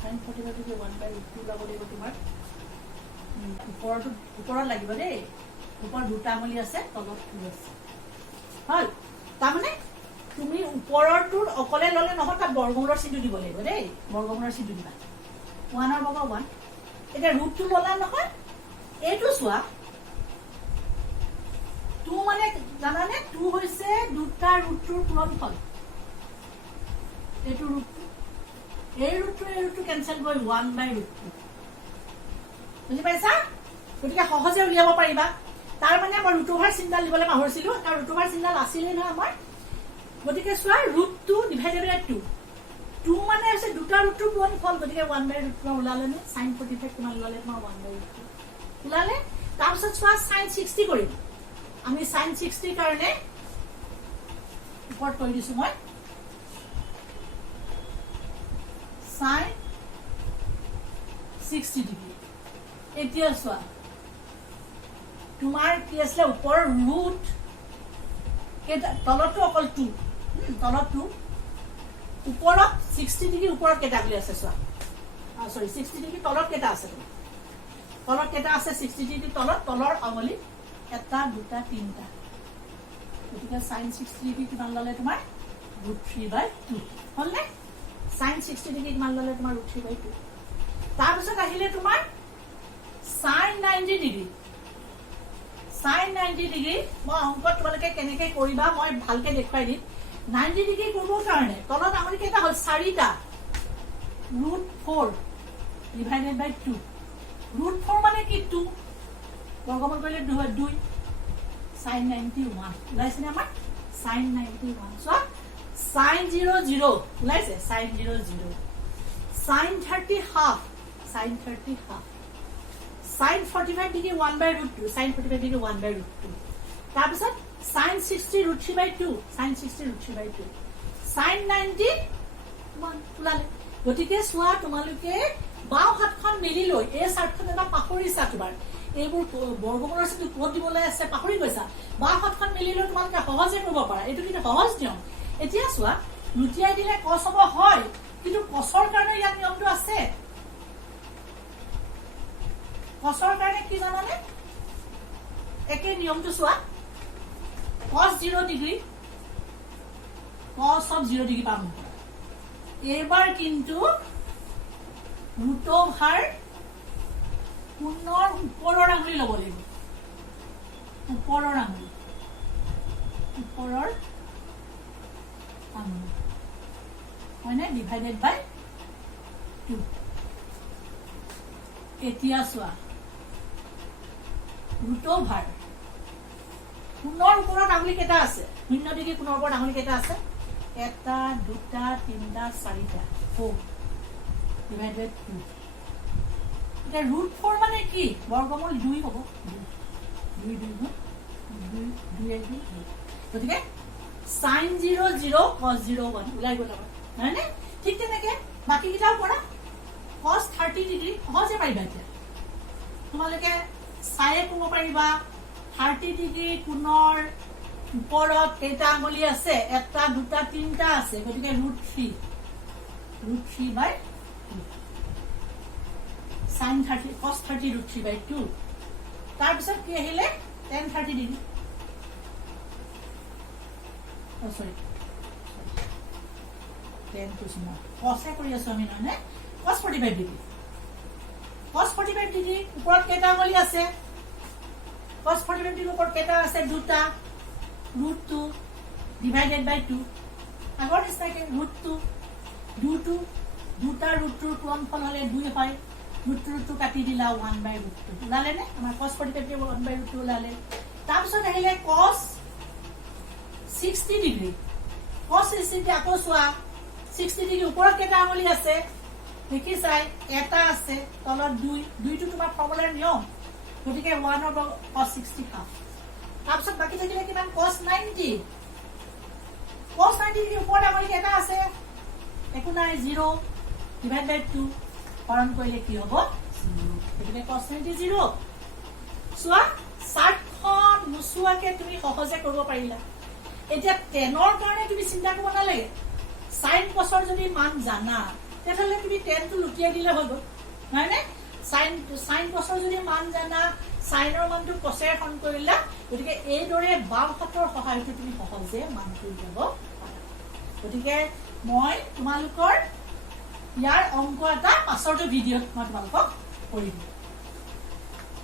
sin 45 টো 1/2 লব লাগিব তোমাৰ উপৰত লাগিব দেই উপৰ দুটা আঙুলি আছে তলত 2 আছে হল তাৰমানে তুমি উপৰৰটো অকলে ললে নহয় তাত বৰ্গমূলৰ চিহ্ন দিব লাগিব দেই বৰ্গমূলৰ চিহ্ন দিবা 1 ৰ বৰ্গ 1 এটা ৰুটটো ললা নহয় এইটো চোৱা 2 মানে জানানে 2 হৈছে দুটা ৰুটৰ পূৰণফল এইটো ৰুটটো এই ৰুটটো কেনসেল হৈ 1/2 বুজি পাইছা গতিকে সহজে উলিয়াব পাৰিবা তাৰ মানে মই ৰুটভাৰ চিহ্ন দিবলৈ পাহৰিছিলো কাৰণ ৰুটভাৰ চিহ্ন আছিলে না আমাৰ গতিকে চোৱা √2 divided by 2 2 মানে আছে দুটা ৰুটৰ পূৰণফল গতিকে 1/2 ওলালে নে sin 45 কিমান ওলালে মই 1/2 ওলালে তাৰপিছত চোৱা sin 60 কৰিম আমি sin 60 কাৰণে ওপৰত কৈ দিছো মই sin 60 ডিগ্ৰী এতিয়া চোৱা তোমাৰ কি আছে ওপৰ ৰুট কেটা তলতো অকল 2 তলত 2 ওপৰত 60 ডিগ্ৰী ওপৰত কেটা বুলি আছে চোৱা সৰি 60 ডিগ্ৰী তলত কেটা আছে তলত কেটা আছে 60 ডিগ্ৰী তলত তলৰ আঙুলি এটা দুটা তিনটা গতিকে sin 60 ডিগ্ৰী কিমান ললে তোমাৰ √3/2 হলনে sin 60 ডিগ্ৰী কিমান ললে তোমাৰ √3/2 তাৰপিছত আহিলে তোমাৰ sin 90 ডিগ্ৰী sin 90 ডিগ্ৰী মই অংকত তোমালোকে কেনেকৈ কৰিবা মই ভালকে দেখুৱাই দিম 90 ডিগ্ৰী কৰিবৰ কাৰণে তলত আঙুলি কেইটা হ'ল 4টা √4 ডিভাইডেড বাই 2 √4 মানে কি 2 বৰ্গমূল কৰিলে 2 হয় 2 sin 91 ওলাইছে নে আমাৰ sin 91 চোৱা sin 00 ওলাইছে sin 00 sin 30 half sin 30 half sin 45 degree 1/√2 sin 45 degree 1/√2 তাৰপিছত sin 60 √3/2 sin 60 √3/2 sin 90 1 ওলালে গতিকে চোৱা তোমালোকে বাও হাতখন মেলি লৈ এই চাৰ্টখন এটা পাহৰিছা তোমাৰ এইবোৰ বৰ্গমূলৰ চিনটো ক'ত দিবলৈ আছে পাহৰি গৈছা বাও হাতখন মেলি লৈ তোমালোকে সহজে কৰিব পাৰা এইটো কিন্তু সহজ নিয়ম এতিয়া চোৱা লুটিয়াই দিলে cos হ'ব হয় কিন্তু cosৰ কাৰণে ইয়াত নিয়মটো আছে cosৰ কাৰণে কি জানানে একে নিয়মটো চোৱা cos 0 degree cos of 0 degree পাম এবাৰ কিন্তু √ভাৰ পুনৰ ওপৰৰ আঙুলি ল'ব লাগিব ওপৰৰ আঙুলি হয়নে ডিভাইডেড বাই 2 এতিয়া চোৱা √ভাৰ পুনৰ ওপৰত আঙুলি কেইটা আছে 0 ডিগ্ৰী পুনৰ ওপৰত আঙুলি কেইটা আছে 1 2 3 4টা 4 ডিভাইডেড 2 এটা √4 মানে কি বৰ্গমূল 2 হ'ব 2 গতিকে sin 00 cos 01 ওলাই গ'ল হয়নে ঠিক তেনেকে বাকি কিটাও কৰা cos 30 ডিগ্ৰী সহজে পাৰিবা এতিয়া তোমালোকে চায়ে ক'ব পাৰিবা 30 ডিগ্ৰী কোণৰ ওপৰত কেইটা আঙুলি আছে 1 2 3টা আছে গতিকে √3 sin 30 cos 30 √3/2 তাৰপিছত কি আহিলে tan 30 ডিগ্ৰী সৰি tan to small cos কৰি আছো আমি নহয় cos 45 ডিগ্ৰী cos 45 ডিগ্ৰী ওপৰত কেইটা আঙুলি আছে cos 45 ডিগ্ৰী ওপৰত কেইটা আছে দুটা √2 ডিভাইডেড বাই 2 আগৰ নিচিনাকে √2 দুটা √2 পূৰণফল হলে 2 হয় √2 কাটি দিলা 1/√2 ওলালে নে আমাৰ cos 45 ডিগ্ৰী 1/√2 ওলালে তাৰপিছত আহিলে cos 60 ডিগ্ৰী cos 60 ডিগ্ৰী আকৌ চোৱা 60 ডিগ্ৰী ওপৰত কেইটা আঙুলি আছে দেখি চাই এটা আছে তলত 2 টো তোমাৰ ফৰ্মুলাৰ নিয়ম গতিকে 1 হ'ব cos 60 হাফ তাৰপিছত বাকি থাকিলে কিমান cos 90 ডিগ্ৰী ওপৰত আঙুলি কেইটা আছে একো নাই 0 ডিভাইড বাই 2 হৰণ কৰিলে কি হ'ব 0 গতিকে cos 90 0 চোৱা চাৰ্টখন মুছুৱাকে তুমি সহজে কৰিব পাৰিলা এতিয়া 10ৰ কাৰণে তুমি চিন্তা কৰিব নালাগে sin cosৰ যদি মান জানা তেতিয়াহ'লে তুমি 10 টো লুটিয়াই দিলে হৈ গ'ল হয়নে sin cosৰ যদি মান জানা সাইনৰ মানটো cosৰে হৰণ কৰিলা গতিকে এই দৰে বাম হাতৰ সহায়তে তুমি সহজে মানটো উলিয়াব পাৰা গতিকে মই তোমালোকৰ ইয়াৰ অংক এটা পাছৰটো ভিডিঅ'ত মই তোমালোকক কৰি দিম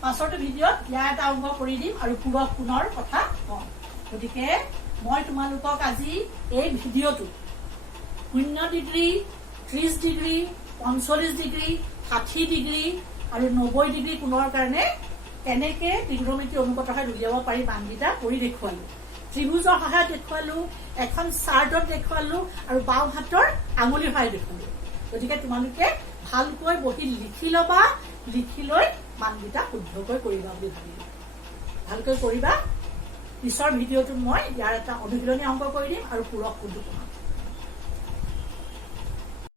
পাছৰটো ভিডিঅ'ত ইয়াৰ এটা অংক কৰি দিম আৰু পুনৰ কথা কম গতিকে মই তোমালোকক আজি এই ভিডিঅ'টো 0 ডিগ্ৰী 30 ডিগ্ৰী 45 ডিগ্ৰী 60 ডিগ্ৰী আৰু 90 ডিগ্ৰী কোণৰ কাৰণে কেনেকে ত্ৰিগোণমিতি অনুপাতৰ সহায়ত উলিয়াব পাৰি মানকেইটা কৰি দেখুৱালো ত্ৰিভুজৰ সহায়ত দেখুৱালো এখন চাৰ্টত দেখুৱালো আৰু বাও হাতৰ আঙুলিৰ সহায়ত দেখুৱালো গতিকে তোমালোকে ভালকৈ বহি লিখি ল'বা লিখি লৈ মানকেইটা শুদ্ধকৈ কৰিবা বুলি ভাবিলো ভালকৈ কৰিবা পিছৰ ভিডিঅ'টোত মই ইয়াৰ এটা অনুশীলনী অংক কৰি দিম আৰু পূৰক কোনটো